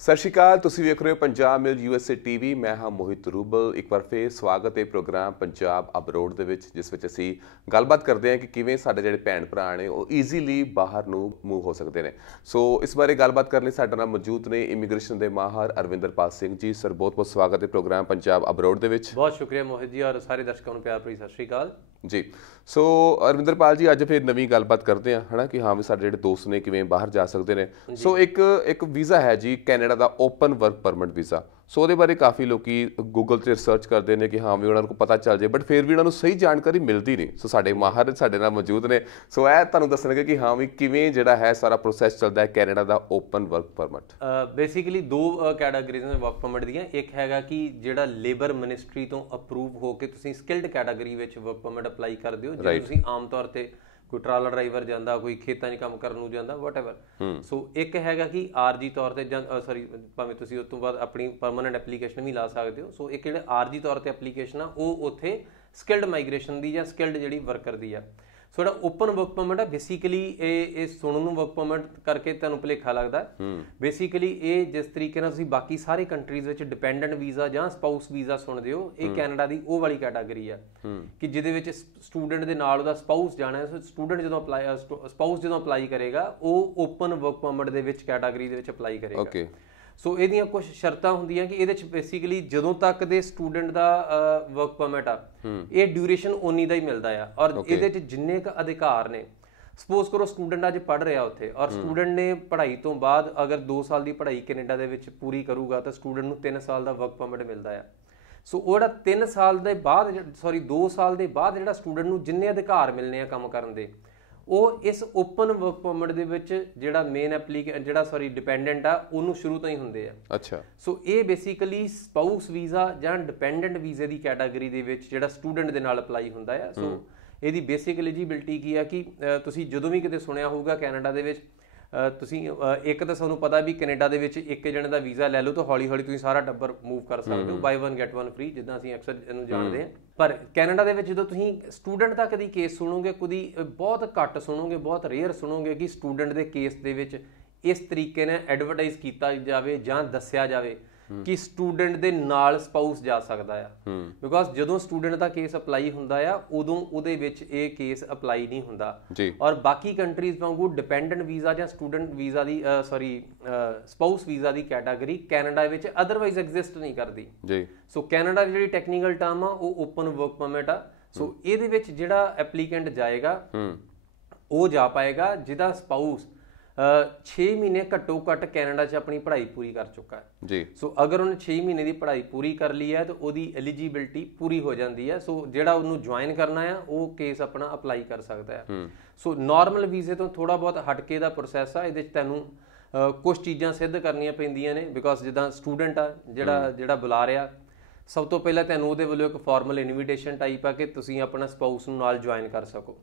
ਸਤਿ ਸ਼੍ਰੀ ਅਕਾਲ। ਤੁਸੀਂ ਵੇਖ ਰਹੇ ਹੋ ਪੰਜਾਬ ਮਿਲ USA TV। ਮੈਂ ਹਾਂ ਮੋਹਿਤ ਰੂਬਲ। ਇੱਕ ਵਾਰ ਫੇਰ ਸਵਾਗਤ ਹੈ ਪ੍ਰੋਗਰਾਮ ਪੰਜਾਬ ਅਬਰੋਡ ਦੇ ਵਿੱਚ, ਜਿਸ ਵਿੱਚ ਅਸੀਂ ਗੱਲਬਾਤ ਕਰਦੇ ਹਾਂ ਕਿ ਕਿਵੇਂ ਸਾਡੇ ਜਿਹੜੇ ਭੈਣ ਭਰਾ ਨੇ ਉਹ ਈਜ਼ੀਲੀ ਬਾਹਰ ਨੂੰ ਮੂਵ ਹੋ ਸਕਦੇ ਨੇ। ਸੋ ਇਸ ਬਾਰੇ ਗੱਲਬਾਤ ਕਰਨ ਲਈ ਸਾਡੇ ਨਾਲ ਮੌਜੂਦ ਨੇ ਇਮੀਗ੍ਰੇਸ਼ਨ ਦੇ ਮਾਹਰ ਅਰਵਿੰਦਰਪਾਲ ਸਿੰਘ ਜੀ। ਸਰ, ਬਹੁਤ ਬਹੁਤ ਸਵਾਗਤ ਹੈ ਪ੍ਰੋਗਰਾਮ ਪੰਜਾਬ ਅਬਰੋਡ ਦੇ ਵਿੱਚ। ਬਹੁਤ ਸ਼ੁਕਰੀਆ ਮੋਹਿਤ ਜੀ, ਔਰ ਸਾਰੇ ਦਰਸ਼ਕਾਂ ਨੂੰ ਪਿਆਰ ਭਰੀ ਸਤਿ ਸ਼੍ਰੀ ਅਕਾਲ ਜੀ। ਸੋ ਅਰਵਿੰਦਰਪਾਲ ਜੀ, ਅੱਜ ਫਿਰ ਨਵੀਂ ਗੱਲਬਾਤ ਕਰਦੇ ਹਾਂ, ਹੈ ਨਾ, ਕਿ ਹਾਂ ਵੀ ਸਾਡੇ ਜਿਹੜੇ ਦੋਸਤ ਨੇ ਕਿਵੇਂ ਬਾਹਰ ਜਾ ਸਕਦੇ ਨੇ। ਸੋ ਇੱਕ ਵੀਜ਼ਾ ਹੈ ਜੀ, ਕੈਨੇਡਾ ਦਾ ਓਪਨ ਵਰਕ ਪਰਮਿਟ ਵੀਜ਼ਾ। ਸੋ ਉਹਦੇ ਬਾਰੇ ਕਾਫੀ ਲੋਕੀ ਗੂਗਲ 'ਤੇ ਰਿਸਰਚ ਕਰਦੇ ਨੇ ਕਿ ਹਾਂ ਵੀ ਉਹਨਾਂ ਨੂੰ ਪਤਾ ਚੱਲ ਜਾਏ, ਬਟ ਫਿਰ ਵੀ ਉਹਨਾਂ ਨੂੰ ਸਹੀ ਜਾਣਕਾਰੀ ਮਿਲਦੀ ਨਹੀਂ। ਸੋ ਸਾਡੇ ਮਾਹਰ ਸਾਡੇ ਨਾਲ ਮੌਜੂਦ ਨੇ, ਸੋ ਇਹ ਤੁਹਾਨੂੰ ਦੱਸਣਗੇ ਕਿ ਹਾਂ ਵੀ ਕਿਵੇਂ ਜਿਹੜਾ ਹੈ ਸਾਰਾ ਪ੍ਰੋਸੈਸ ਚੱਲਦਾ ਹੈ ਕੈਨੇਡਾ ਦਾ ਓਪਨ ਵਰਕ ਪਰਮਿਟ। ਬੇਸਿਕਲੀ ਦੋ ਕੈਟਾਗਰੀਜ਼ ਨੇ ਵਰਕ ਪਰਮਿਟ ਦੀਆਂ। ਇੱਕ ਹੈਗਾ ਕਿ ਜਿਹੜਾ ਲੇਬਰ ਮਿਨਿਸਟਰੀ ਤੋਂ ਅਪਰੂਵ ਹੋ ਕੇ ਤੁਸੀਂ ਸਕਿਲਡ ਕੈਟਾਗਰੀ ਵਿੱਚ ਵਰਕ ਪਰਮਿਟ ਅਪਲਾਈ ਕਰਦੇ ਹੋ, ਜੇ ਤੁਸੀਂ ਆਮ ਤੌਰ ਤੇ ਕੋਈ ਟਰਾਲਾ ਡਰਾਈਵਰ ਜਾਂਦਾ, ਕੋਈ ਖੇਤਾਂ 'ਚ ਕੰਮ ਕਰਨ ਨੂੰ ਜਾਂਦਾ, ਵਟਐਵਰ। ਸੋ ਇੱਕ ਹੈਗਾ ਕਿ ਆਰਜੀ ਤੌਰ ਤੇ ਜਾਂ ਭਾਵੇਂ ਤੁਸੀਂ ਉਸ ਤੋਂ ਬਾਅਦ ਆਪਣੀ ਪਰਮਾਨੈਂਟ ਐਪਲੀਕੇਸ਼ਨ ਵੀ ਲਾ ਸਕਦੇ ਹੋ। ਸੋ ਇੱਕ ਜਿਹੜੇ ਆਰਜੀ ਤੌਰ ਤੇ ਐਪਲੀਕੇਸ਼ਨ ਆ ਉਹ ਉੱਥੇ ਸਕਿਲਡ ਮਾਈਗ੍ਰੇਸ਼ਨ ਦੀ ਜਾਂ ਸਕਿਲਡ ਜਿਹੜੀ ਵਰਕਰ ਦੀ ਆ। ਸੋ ਜਿਹੜਾ ਓਪਨ ਵਰਕ ਪਰਮਿਟ ਆ, ਬੇਸਿਕਲੀ ਇਹ ਸੁਣਨ ਨੂੰ ਵਰਕ ਪਰਮਿਟ ਕਰਕੇ ਤੁਹਾਨੂੰ ਭੁਲੇਖਾ ਲੱਗਦਾ। ਬੇਸਿਕਲੀ ਇਹ ਜਿਸ ਤਰੀਕੇ ਨਾਲ ਤੁਸੀਂ ਬਾਕੀ ਸਾਰੇ ਕੰਟਰੀਜ਼ ਵਿੱਚ ਡਿਪੈਂਡੈਂਟ ਵੀਜ਼ਾ ਜਾਂ ਸਪਾਊਸ ਵੀਜ਼ਾ ਸੁਣਦੇ ਹੋ, ਇਹ ਕੈਨੇਡਾ ਦੀ ਉਹ ਵਾਲੀ ਕੈਟਾਗਰੀ ਆ ਕਿ ਜਿਹਦੇ ਵਿੱਚ ਸਟੂਡੈਂਟ ਦੇ ਨਾਲ ਉਹਦਾ ਸਪਾਊਸ ਜਾਣਾ। ਸਟੂਡੈਂਟ ਜਦੋਂ ਸਪਾਊਸ ਜਦੋਂ ਅਪਲਾਈ ਕਰੇਗਾ, ਉਹ ਓਪਨ ਵਰਕ ਪਰਮਿਟ ਦੇ ਵਿੱਚ ਕੈਟਾਗਰੀ ਦੇ ਵਿੱਚ ਅਪਲਾਈ ਕਰੇਗਾ। ਸੋ ਇਹਦੀਆਂ ਕੁਝ ਸ਼ਰਤਾਂ ਹੁੰਦੀਆਂ ਕਿ ਇਹਦੇ 'ਚ ਬੇਸਿਕਲੀ ਜਦੋਂ ਤੱਕ ਦੇ ਸਟੂਡੈਂਟ ਦਾ ਵਰਕ ਪਰਮਿਟ ਆ, ਇਹ ਡਿਊਰੇਸ਼ਨ ਓਨੀ ਦਾ ਹੀ ਮਿਲਦਾ ਆ। ਔਰ ਇਹਦੇ 'ਚ ਜਿੰਨੇ ਕੁ ਅਧਿਕਾਰ ਨੇ, ਸਪੋਜ਼ ਕਰੋ ਸਟੂਡੈਂਟ ਅੱਜ ਪੜ੍ਹ ਰਿਹਾ ਉੱਥੇ, ਔਰ ਸਟੂਡੈਂਟ ਨੇ ਪੜ੍ਹਾਈ ਤੋਂ ਬਾਅਦ ਅਗਰ 2 ਸਾਲ ਦੀ ਪੜ੍ਹਾਈ ਕੈਨੇਡਾ ਦੇ ਵਿੱਚ ਪੂਰੀ ਕਰੂਗਾ ਤਾਂ ਸਟੂਡੈਂਟ ਨੂੰ 3 ਸਾਲ ਦਾ ਵਰਕ ਪਰਮਿਟ ਮਿਲਦਾ ਆ। ਸੋ ਉਹ ਜਿਹੜਾ 2 ਸਾਲ ਦੇ ਬਾਅਦ ਜਿਹੜਾ ਸਟੂਡੈਂਟ ਨੂੰ ਜਿੰਨੇ ਅਧਿਕਾਰ ਮਿਲਣੇ ਆ ਕੰਮ ਕਰਨ ਦੇ, ਉਹ ਇਸ ਓਪਨ ਵਰਕ ਪਰਮਿਟ ਦੇ ਵਿੱਚ ਜਿਹੜਾ ਮੇਨ ਡਿਪੈਂਡੈਂਟ ਆ, ਉਹਨੂੰ ਸ਼ੁਰੂ ਤੋਂ ਹੀ ਹੁੰਦੇ ਆ। ਅੱਛਾ। ਸੋ ਇਹ ਬੇਸਿਕਲੀ ਸਪਾਊਸ ਵੀਜ਼ਾ ਜਾਂ ਡਿਪੈਂਡੈਂਟ ਵੀਜ਼ੇ ਦੀ ਕੈਟਾਗਰੀ ਦੇ ਵਿੱਚ ਜਿਹੜਾ ਸਟੂਡੈਂਟ ਦੇ ਨਾਲ ਅਪਲਾਈ ਹੁੰਦਾ ਆ। ਸੋ ਇਹਦੀ ਬੇਸਿਕ ਐਲੀਜੀਬਿਲਟੀ ਕੀ ਆ ਕਿ ਤੁਸੀਂ ਜਦੋਂ ਵੀ ਕਿਤੇ ਸੁਣਿਆ ਹੋਊਗਾ ਕੈਨੇਡਾ ਦੇ ਵਿੱਚ, ਤੁਸੀਂ ਇੱਕ ਤਾਂ ਸਾਨੂੰ ਪਤਾ ਵੀ ਕੈਨੇਡਾ ਦੇ ਵਿੱਚ ਇੱਕ ਜਣੇ ਦਾ ਵੀਜ਼ਾ ਲੈ ਲਓ ਤਾਂ ਹੌਲੀ ਹੌਲੀ ਤੁਸੀਂ ਸਾਰਾ ਟੱਬਰ ਮੂਵ ਕਰ ਸਕਦੇ ਹੋ, ਬਾਈ 1 ਗੈਟ 1 ਫ੍ਰੀ, ਜਿੱਦਾਂ ਅਸੀਂ ਅਕਸਰ ਇਹਨੂੰ ਜਾਣਦੇ ਹਾਂ। ਪਰ ਕੈਨੇਡਾ ਦੇ ਵਿੱਚ ਜਦੋਂ ਤੁਸੀਂ ਸਟੂਡੈਂਟ ਦਾ ਕਦੀ ਕੇਸ ਸੁਣੋਗੇ, ਕਦੀ ਬਹੁਤ ਘੱਟ ਸੁਣੋਗੇ, ਬਹੁਤ ਰੇਅਰ ਸੁਣੋਗੇ ਕਿ ਸਟੂਡੈਂਟ ਦੇ ਕੇਸ ਦੇ ਵਿੱਚ ਇਸ ਤਰੀਕੇ ਨਾਲ ਐਡਵਰਟਾਈਜ਼ ਕੀਤਾ ਜਾਵੇ ਜਾਂ ਦੱਸਿਆ ਜਾਵੇ ਕਿ ਸਟੂਡੈਂਟ ਦੇ ਨਾਲ ਸਪਾਊਸ ਜਾ ਸਕਦਾ ਆ। ਬਿਕੋਜ਼ ਜਦੋਂ ਸਟੂਡੈਂਟ ਦਾ ਕੇਸ ਅਪਲਾਈ ਹੁੰਦਾ ਆ, ਉਦੋਂ ਉਹਦੇ ਵਿੱਚ ਇਹ ਕੇਸ ਅਪਲਾਈ ਨਹੀਂ ਹੁੰਦਾ। ਔਰ ਬਾਕੀ ਕੰਟਰੀਜ਼ ਵਾਂਗੂ ਡਿਪੈਂਡੈਂਟ ਵੀਜ਼ਾ ਜਾਂ ਸਟੂਡੈਂਟ ਵੀਜ਼ਾ ਦੀ ਸਪਾਊਸ ਵੀਜ਼ਾ ਦੀ ਕੈਟਾਗਰੀ ਕੈਨੇਡਾ ਵਿੱਚ ਅਦਰਵਾਈਜ਼ ਐਗਜ਼ਿਸਟ ਨਹੀਂ ਕਰਦੀ। ਸੋ ਕੈਨੇਡਾ ਦੀ ਜਿਹੜੀ ਟੈਕਨੀਕਲ ਟਰਮ ਆ ਉਹ ਓਪਨ ਵਰਕ ਪਰਮਿਟ ਆ। ਸੋ ਇਹਦੇ ਵਿੱਚ ਜਿਹੜਾ ਐਪਲੀਕੈਂਟ ਜਾਏਗਾ ਉਹ ਜਾ ਪਾਏਗਾ ਜਿਹਦਾ ਸਪਾਊਸ 6 ਮਹੀਨੇ ਘੱਟੋ ਘੱਟ ਕੈਨੇਡਾ 'ਚ ਆਪਣੀ ਪੜ੍ਹਾਈ ਪੂਰੀ ਕਰ ਚੁੱਕਾ ਹੈ। ਸੋ ਅਗਰ ਉਹਨੇ 6 ਮਹੀਨੇ ਦੀ ਪੜ੍ਹਾਈ ਪੂਰੀ ਕਰ ਲਈ ਹੈ ਤਾਂ ਉਹਦੀ ਐਲੀਜੀਬਿਲਟੀ ਪੂਰੀ ਹੋ ਜਾਂਦੀ ਹੈ। ਸੋ ਜਿਹੜਾ ਉਹਨੂੰ ਜੁਆਇਨ ਕਰਨਾ ਆ, ਉਹ ਕੇਸ ਆਪਣਾ ਅਪਲਾਈ ਕਰ ਸਕਦਾ ਹੈ। ਸੋ ਨਾਰਮਲ ਵੀਜ਼ੇ ਤੋਂ ਥੋੜਾ ਬਹੁਤ ਹਟਕੇ ਦਾ ਪ੍ਰੋਸੈਸ ਆ। ਇਹਦੇ 'ਚ ਤੁਹਾਨੂੰ ਕੁਝ ਚੀਜ਼ਾਂ ਸਿੱਧ ਕਰਨੀਆਂ ਪੈਂਦੀਆਂ ਨੇ। ਬਿਕੋਜ਼ ਜਿੱਦਾਂ ਸਟੂਡੈਂਟ ਆ ਜਿਹੜਾ ਬੁਲਾ ਰਿਹਾ, ਸਭ ਤੋਂ ਪਹਿਲਾਂ ਤੁਹਾਨੂੰ ਉਹਦੇ ਵੱਲੋਂ ਇੱਕ ਫਾਰਮਲ ਇਨਵੀਟੇਸ਼ਨ ਟਾਈਪ ਆ ਕਿ ਤੁਸੀਂ ਆਪਣਾ ਸਪਾਊਸ ਨੂੰ ਨਾਲ ਜੁਆਇਨ ਕਰ ਸਕੋ।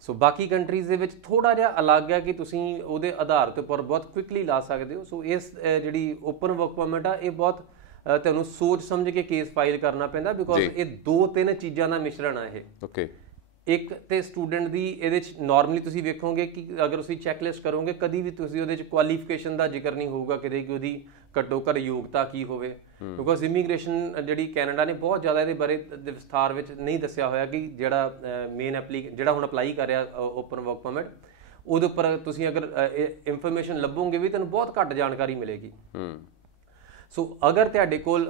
ਸੋ ਬਾਕੀ ਕੰਟਰੀਜ਼ ਦੇ ਵਿੱਚ ਥੋੜਾ ਜਿਹਾ ਅਲੱਗ ਹੈ ਕਿ ਤੁਸੀਂ ਉਹਦੇ ਆਧਾਰ ਦੇ ਉੱਪਰ ਬਹੁਤ ਕੁਇਕਲੀ ਲਾ ਸਕਦੇ ਹੋ। ਸੋ ਇਸ ਜਿਹੜੀ ਓਪਨ ਵਰਕ ਪਰਮਿਟ ਆ, ਇਹ ਬਹੁਤ ਤੁਹਾਨੂੰ ਸੋਚ ਸਮਝ ਕੇ ਕੇਸ ਫਾਈਲ ਕਰਨਾ ਪੈਂਦਾ। ਬਿਕੋਜ਼ ਇਹ 2-3 ਚੀਜ਼ਾਂ ਦਾ ਮਿਸ਼ਰਣ ਆ ਇਹ। ਇੱਕ ਤੇ ਸਟੂਡੈਂਟ ਦੀ ਇਹਦੇ 'ਚ ਨਾਰਮਲੀ ਤੁਸੀਂ ਵੇਖੋਗੇ ਕਿ ਅਗਰ ਤੁਸੀਂ ਚੈੱਕਲਿਸਟ ਕਰੋਗੇ, ਕਦੀ ਵੀ ਤੁਸੀਂ ਉਹਦੇ 'ਚ ਕੁਆਲੀਫਿਕੇਸ਼ਨ ਦਾ ਜ਼ਿਕਰ ਨਹੀਂ ਹੋਊਗਾ ਕਿਤੇ ਕਿ ਉਹਦੀ ਘੱਟੋ ਘੱਟ ਯੋਗਤਾ ਕੀ ਹੋਵੇ। ਬਿਕੋਜ਼ ਇਮੀਗ੍ਰੇਸ਼ਨ ਜਿਹੜੀ ਕੈਨੇਡਾ ਨੇ ਬਹੁਤ ਜ਼ਿਆਦਾ ਇਹਦੇ ਬਾਰੇ ਵਿਸਥਾਰ ਵਿੱਚ ਨਹੀਂ ਦੱਸਿਆ ਹੋਇਆ ਕਿ ਜਿਹੜਾ ਜਿਹੜਾ ਹੁਣ ਅਪਲਾਈ ਕਰ ਰਿਹਾ ਓਪਨ ਵਰਕ ਪਰਮਿਟ, ਉਹਦੇ ਉੱਪਰ ਤੁਸੀਂ ਅਗਰ ਇਨਫੋਰਮੇਸ਼ਨ ਲੱਭੋਗੇ ਵੀ ਤੁਹਾਨੂੰ ਬਹੁਤ ਘੱਟ ਜਾਣਕਾਰੀ ਮਿਲੇਗੀ। ਸੋ ਅਗਰ ਤੁਹਾਡੇ ਕੋਲ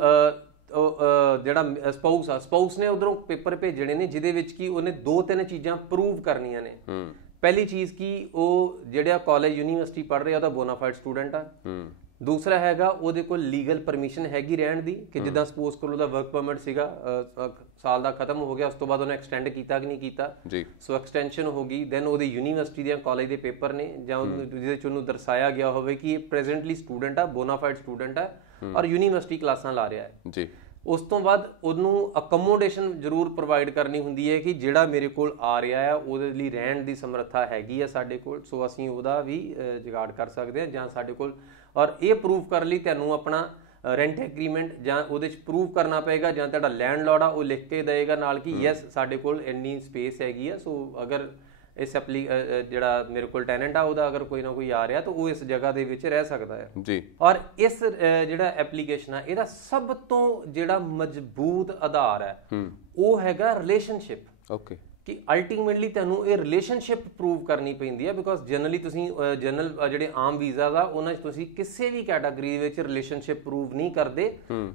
ਜਿਹੜਾ ਸਪਾਊਸ ਨੇ ਉਧਰੋਂ ਪੇਪਰ ਭੇਜਣੇ ਨੇ ਜਿਹਦੇ ਵਿੱਚ ਕਿ ਉਹਨੇ 2-3 ਚੀਜ਼ਾਂ ਪ੍ਰੂਵ ਕਰਨੀਆਂ ਨੇ। ਪਹਿਲੀ ਚੀਜ਼ ਕਿ ਉਹ ਜਿਹੜਾ ਕਾਲਜ ਯੂਨੀਵਰਸਿਟੀ ਪੜ੍ਹ ਰਿਹਾ ਉਹਦਾ ਬੋਨਾਫਾਈਡ ਸਟੂਡੈਂਟ ਆ। ਦੂਸਰਾ ਹੈਗਾ ਉਹਦੇ ਕੋਲ ਲੀਗਲ ਪਰਮਿਸ਼ਨ ਹੈਗੀ ਰਹਿਣ ਦੀ, ਕਿ ਜਿੱਦਾਂ ਸਪੋਜ਼ ਕਰੋ ਉਹਦਾ ਵਰਕ ਪਰਮਿਟ ਸੀਗਾ, ਸਾਲ ਦਾ ਖਤਮ ਹੋ ਗਿਆ, ਉਸ ਤੋਂ ਬਾਅਦ ਉਹਨੇ ਐਕਸਟੈਂਡ ਕੀਤਾ ਕਿ ਨਹੀਂ ਕੀਤਾ। ਸੋ ਐਕਸਟੈਂਸ਼ਨ ਹੋ ਗਈ, ਦੈਨ ਉਹਦੀ ਯੂਨੀਵਰਸਿਟੀ ਦੀਆਂ ਕਾਲਜ ਦੇ ਪੇਪਰ ਨੇ ਜਾਂ ਜਿਹਦੇ 'ਚ ਉਹਨੂੰ ਦਰਸਾਇਆ ਗਿਆ ਹੋਵੇ ਕਿ ਇਹ ਪ੍ਰੈਜ਼ੈਂਟਲੀ ਸਟੂਡੈਂਟ ਆ, ਬੋਨਾਫਾਈਡ ਸਟੂਡੈਂਟ ਆ ਔਰ ਯੂਨੀਵਰਸਿਟੀ ਕਲਾਸਾਂ ਲਾ ਰਿਹਾ ਹੈ। ਉਸ ਤੋਂ ਬਾਅਦ ਉਹਨੂੰ ਅਕਮੋਡੇਸ਼ਨ ਜ਼ਰੂਰ ਪ੍ਰੋਵਾਈਡ ਕਰਨੀ ਹੁੰਦੀ ਹੈ ਕਿ ਜਿਹੜਾ ਮੇਰੇ ਕੋਲ ਆ ਰਿਹਾ ਆ ਉਹਦੇ ਲਈ ਰਹਿਣ ਦੀ ਸਮਰੱਥਾ ਹੈਗੀ ਆ ਸਾਡੇ ਕੋਲ, ਸੋ ਅਸੀਂ ਉਹਦਾ ਵੀ ਜੁਗਾੜ ਕਰ ਸਕਦੇ ਹਾਂ। ਜਾਂ ਸਾਡੇ ਕੋਲ ਔਰ ਇਹ ਪ੍ਰੂਵ ਕਰਨ ਲਈ ਤੁਹਾਨੂੰ ਆਪਣਾ ਰੈਂਟ ਐਗਰੀਮੈਂਟ ਜਾਂ ਉਹਦੇ 'ਚ ਪ੍ਰੂਵ ਕਰਨਾ ਪਏਗਾ, ਜਾਂ ਤੁਹਾਡਾ ਲੈਂਡਲੋਰਡ ਆ ਉਹ ਲਿਖ ਕੇ ਦੇਏਗਾ ਨਾਲ ਕਿ ਯੈਸ ਸਾਡੇ ਕੋਲ ਇੰਨੀ ਸਪੇਸ ਹੈਗੀ ਆ। ਸੋ ਅਗਰ ਇਸ ਜਿਹੜਾ ਮੇਰੇ ਕੋਲ ਟੈਨੈਂਟ ਆ ਉਹਦਾ ਅਗਰ ਕੋਈ ਨਾ ਕੋਈ ਆ ਰਿਹਾ ਤਾਂ ਉਹ ਇਸ ਜਗ੍ਹਾ ਦੇ ਵਿੱਚ ਰਹਿ ਸਕਦਾ ਹੈ ਜੀ। ਔਰ ਇਸ ਜਿਹੜਾ ਐਪਲੀਕੇਸ਼ਨ ਆ ਇਹਦਾ ਸਭ ਤੋਂ ਜਿਹੜਾ ਮਜ਼ਬੂਤ ਆਧਾਰ ਹੈ ਉਹ ਹੈਗਾ ਰਿਲੇਸ਼ਨਸ਼ਿਪ। ਓਕੇ, ਕਿ ਅਲਟੀਮੇਟਲੀ ਤੁਹਾਨੂੰ ਇਹ ਰਿਲੇਸ਼ਨਸ਼ਿਪ ਪ੍ਰੂਵ ਕਰਨੀ ਪੈਂਦੀ ਹੈ ਬਿਕੋਜ਼ ਜਨਰਲੀ ਤੁਸੀਂ ਜਨਰਲ ਜਿਹੜੇ ਆਮ ਵੀਜ਼ਾ ਦਾ ਉਹਨਾਂ 'ਚ ਤੁਸੀਂ ਕਿਸੇ ਵੀ ਕੈਟਾਗਰੀ ਦੇ ਵਿੱਚ ਰਿਲੇਸ਼ਨਸ਼ਿਪ ਪ੍ਰੂਵ ਨਹੀਂ ਕਰਦੇ।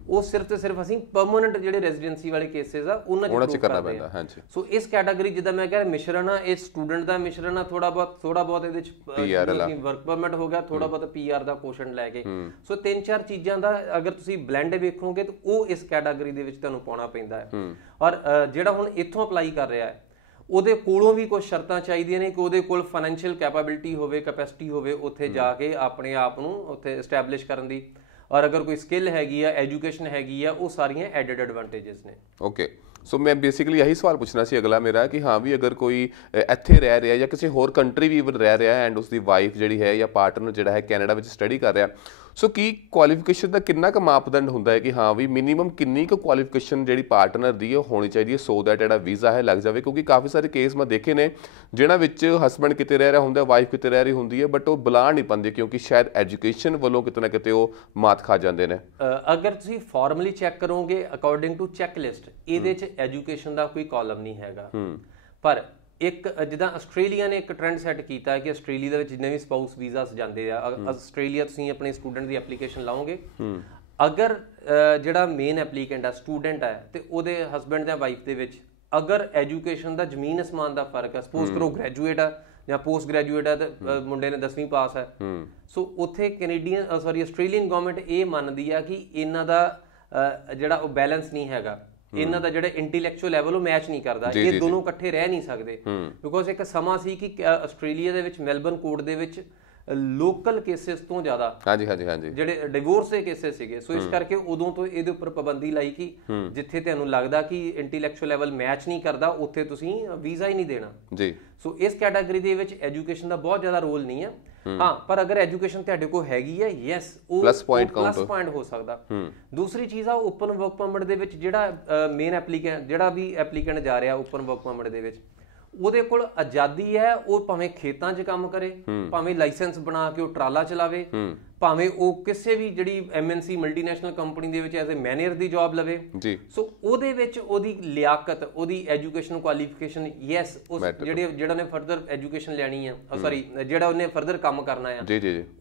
ਉਹ ਸਿਰਫ ਤੇ ਸਿਰਫ ਅਸੀਂ ਪਰਮਨੈਂਟ ਜਿਹੜੇ ਰੈਜ਼ੀਡੈਂਸੀ ਵਾਲੇ ਕੇਸਿਸ ਆ ਉਹਨਾਂ 'ਚ ਕਰਨਾ ਪੈਂਦਾ। ਹਾਂਜੀ, ਸੋ ਇਸ ਕੈਟਾਗਰੀ ਜਿੱਦਾਂ ਮੈਂ ਕਿਹਾ ਮਿਸ਼ਰਣ ਆ, ਇਹ ਸਟੂਡੈਂਟ ਦਾ ਮਿਸ਼ਰਣ ਆ, ਥੋੜਾ ਬਹੁਤ ਇਹਦੇ 'ਚ ਵਰਕ ਪਰਮਿਟ ਹੋ ਗਿਆ, ਥੋੜਾ ਬਹੁਤ PR ਦਾ ਕੁਐਸਚਨ ਲੈ ਕੇ। ਸੋ 3-4 ਚੀਜ਼ਾਂ ਦਾ ਅਗਰ ਤੁਸੀਂ ਬਲੈਂਡ ਵੇਖੋਗੇ ਤਾਂ ਉਹ ਇਸ ਕੈਟਾਗਰੀ ਦੇ ਵਿੱਚ ਤੁਹਾਨੂੰ ਪਾਉਣਾ ਪੈਂਦਾ ਹੈ। ਔਰ ਜਿਹੜਾ ਹੁਣ ਇੱਥੋਂ ਅਪਲਾਈ ਕਰ ਰਿਹਾ ਹੈ ਉਹਦੇ ਕੋਲੋਂ ਵੀ ਕੁਝ ਸ਼ਰਤਾਂ ਚਾਹੀਦੀਆਂ ਨੇ ਕਿ ਉਹਦੇ ਕੋਲ ਫਾਈਨੈਂਸ਼ੀਅਲ ਕੈਪੇਬਿਲਿਟੀ ਹੋਵੇ, ਕੈਪੈਸਿਟੀ ਹੋਵੇ ਉੱਥੇ ਜਾ ਕੇ ਆਪਣੇ ਆਪ ਨੂੰ ਉੱਥੇ ਐਸਟੈਬਲਿਸ਼ ਕਰਨ ਦੀ। ਔਰ ਅਗਰ ਕੋਈ ਸਕਿੱਲ ਹੈਗੀ ਆ, ਐਜੂਕੇਸ਼ਨ ਹੈਗੀ ਆ, ਉਹ ਸਾਰੀਆਂ ਐਡਡ ਐਡਵਾਂਟੇजेस ਨੇ। ਓਕੇ, ਸੋ ਮੈਂ ਬੇਸਿਕਲੀ ਇਹੀ ਸਵਾਲ ਪੁੱਛਣਾ ਸੀ ਅਗਲਾ ਮੇਰਾ ਕਿ ਹਾਂ ਵੀ ਅਗਰ ਕੋਈ ਇੱਥੇ ਰਹਿ ਰਿਹਾ ਜਾਂ ਕਿਸੇ ਹੋਰ ਕੰਟਰੀ ਵੀ ਰਹਿ ਰਿਹਾ ਐਂਡ ਉਸਦੀ ਵਾਈਫ ਜਿਹੜੀ ਹੈ ਜਾਂ ਪਾਰਟਨਰ ਜਿਹੜਾ ਹੈ ਕੈਨੇਡਾ ਵਿੱਚ ਸਟੱਡੀ ਕਰ ਰਿਹਾ, ਸੋ ਕੀ ਕੁਆਲੀਫਿਕੇਸ਼ਨ ਦਾ ਕਿੰਨਾ ਕੁ ਮਾਪਦੰਡ ਹੁੰਦਾ ਹੈ ਕਿ ਹਾਂ ਵੀ ਮਿਨੀਮਮ ਕਿੰਨੀ ਕੁ ਕੁਆਲੀਫਿਕੇਸ਼ਨ ਜਿਹੜੀ ਪਾਰਟਨਰ ਦੀ ਉਹ ਹੋਣੀ ਚਾਹੀਦੀ ਹੈ ਸੋ ਦੈਟ ਜਿਹੜਾ ਵੀਜ਼ਾ ਹੈ ਲੱਗ ਜਾਵੇ? ਕਿਉਂਕਿ ਕਾਫੀ ਸਾਰੇ ਕੇਸ ਮੈਂ ਦੇਖੇ ਨੇ ਜਿਹਨਾਂ ਵਿੱਚ ਹਸਬੈਂਡ ਕਿਤੇ ਰਹਿ ਰਿਹਾ ਹੁੰਦਾ, ਵਾਈਫ ਕਿਤੇ ਰਹਿ ਰਹੀ ਹੁੰਦੀ ਹੈ, ਬਟ ਉਹ ਬੁਲਾ ਨਹੀਂ ਪਾਉਂਦੇ ਕਿਉਂਕਿ ਸ਼ਾਇਦ ਐਜੂਕੇਸ਼ਨ ਵੱਲੋਂ ਕਿਤੇ ਨਾ ਕਿਤੇ ਉਹ ਮਾਤ ਖਾ ਜਾਂਦੇ ਨੇ। ਅਗਰ ਤੁਸੀਂ ਫਾਰਮਲੀ ਚੈੱਕ ਕਰੋਗੇ ਅਕੋਰਡਿੰਗ ਟੂ ਚੈੱਕ ਲਿਸਟ, ਇਹਦੇ 'ਚ ਐਜੂਕੇਸ਼ਨ ਦਾ ਕੋਈ ਕਾਲਮ ਨਹੀਂ ਹੈਗਾ। ਪਰ ਇੱਕ ਜਿੱਦਾਂ ਆਸਟ੍ਰੇਲੀਆ ਨੇ ਇੱਕ ਟ੍ਰੈਂਡ ਸੈੱਟ ਕੀਤਾ ਕਿ ਆਸਟ੍ਰੇਲੀਆ ਦੇ ਵਿੱਚ ਜਿੰਨੇ ਵੀ ਸਪਾਊਸ ਵੀਜ਼ਾਸ ਜਾਂਦੇ ਆ, ਆਸਟ੍ਰੇਲੀਆ ਤੁਸੀਂ ਆਪਣੇ ਸਟੂਡੈਂਟ ਦੀ ਐਪਲੀਕੇਸ਼ਨ ਲਾਓਗੇ, ਅਗਰ ਜਿਹੜਾ ਮੇਨ ਐਪਲੀਕੈਂਟ ਆ ਸਟੂਡੈਂਟ ਹੈ ਤੇ ਉਹਦੇ ਹਸਬੈਂਡ ਜਾਂ ਵਾਈਫ ਦੇ ਵਿੱਚ ਅਗਰ ਐਜੂਕੇਸ਼ਨ ਦਾ ਜ਼ਮੀਨ ਅਸਮਾਨ ਦਾ ਫਰਕ ਹੈ, ਸਪੋਜ਼ ਕਰੋ ਗ੍ਰੈਜੂਏਟ ਆ ਜਾਂ ਪੋਸਟ ਗ੍ਰੈਜੂਏਟ ਹੈ ਤੇ ਮੁੰਡੇ ਨੇ 10ਵੀਂ ਪਾਸ ਹੈ, ਸੋ ਉੱਥੇ ਆਸਟ੍ਰੇਲੀਅਨ ਗਵਰਨਮੈਂਟ ਇਹ ਮੰਨਦੀ ਆ ਕਿ ਇਹਨਾਂ ਦਾ ਜਿਹੜਾ ਉਹ ਬੈਲੈਂਸ ਨਹੀਂ ਹੈਗਾ, ਇਹਨਾਂ ਦਾ ਜਿਹੜਾ ਇੰਟੈਲੈਕਚੁਅਲ ਲੈਵਲ ਉਹ ਮੈਚ ਨਹੀਂ ਕਰਦਾ, ਇਹ ਦੋਨੋਂ ਇਕੱਠੇ ਰਹਿ ਨਹੀਂ ਸਕਦੇ। ਬਿਕੋਜ਼ ਇੱਕ ਸਮਾਂ ਸੀ ਕਿ ਆਸਟ੍ਰੇਲੀਆ ਦੇ ਵਿੱਚ ਮੈਲਬਰਨ ਕੋਰਟ ਦੇ ਵਿੱਚ ਲੋਕਲ ਕੇਸਿਸ ਤੋਂ ਜ਼ਿਆਦਾ ਜਿਹੜੇ ਡਿਵੋਰਸ ਦੇ ਕੇਸਿਸ ਸੀਗੇ। ਸੋ ਇਸ ਕਰਕੇ ਉਦੋਂ ਤੋਂ ਇਹਦੇ ਉੱਪਰ ਪਾਬੰਦੀ ਲਾਈ ਕਿ ਜਿੱਥੇ ਤੁਹਾਨੂੰ ਲੱਗਦਾ ਕਿ ਇੰਟੈਲੈਕਚੁਅਲ ਲੈਵਲ ਮੈਚ ਨਹੀਂ ਕਰਦਾ ਉੱਥੇ ਤੁਸੀਂ ਵੀਜ਼ਾ ਹੀ ਨਹੀਂ ਦੇਣਾ ਜੀ। ਸੋ ਇਸ ਕੈਟਾਗਰੀ ਦੇ ਵਿੱਚ ਐਜੂਕੇਸ਼ਨ ਦਾ ਬਹੁਤ ਜ਼ਿਆਦਾ ਰੋਲ ਨਹੀਂ ਹੈ। ਹਾਂ, ਪਰ ਅਗਰ ਐਜੂਕੇਸ਼ਨ ਤੁਹਾਡੇ ਕੋਲ ਹੈਗੀ ਹੈ, ਯੈਸ, ਉਹ ਪਲੱਸ ਪੁਆਇੰਟ ਹੋ ਸਕਦਾ। ਦੂਸਰੀ ਚੀਜ਼ ਆ ਓਪਨ ਵਰਕ ਪਰਮਿਟ ਦੇ ਵਿੱਚ ਜਿਹੜਾ ਮੇਨ ਐਪਲੀਕੈਂਟ ਜਿਹੜਾ ਵੀ ਐਪਲੀਕੈਂਟ ਜਾ ਰਿਹਾ ਓਪਨ ਵਰਕ ਪਰਮਿਟ ਦੇ ਵਿੱਚ, ਉਹਦੇ ਕੋਲ ਆਜ਼ਾਦੀ ਹੈ। ਉਹ ਭਾਵੇਂ ਖੇਤਾਂ 'ਚ ਕੰਮ ਕਰੇ, ਭਾਵੇਂ ਲਾਇਸੈਂਸ ਬਣਾ ਕੇ ਉਹ ਟਰਾਲਾ ਚਲਾਵੇ, ਭਾਵੇਂ ਉਹ ਕਿਸੇ ਵੀ ਜਿਹੜੀ MNC ਮਲਟੀਨੈਸ਼ਨਲ ਕੰਪਨੀ ਦੇ ਵਿੱਚ as a manager the job ਲਵੇ। ਸੋ ਉਹਦੇ ਵਿੱਚ ਉਹਦੀ ਲਿਆਕਤ, ਉਹਦੀ ਐਜੂਕੇਸ਼ਨ ਕੁਆਲੀਫਿਕੇਸ਼ਨ, ਯੈਸ, ਜਿਹੜਾ ਨੇ ਫਰਦਰ ਐਜੂਕੇਸ਼ਨ ਲੈਣੀ ਆ, ਜਿਹੜਾ ਉਹਨੇ ਫਰਦਰ ਕੰਮ ਕਰਨਾ ਆ,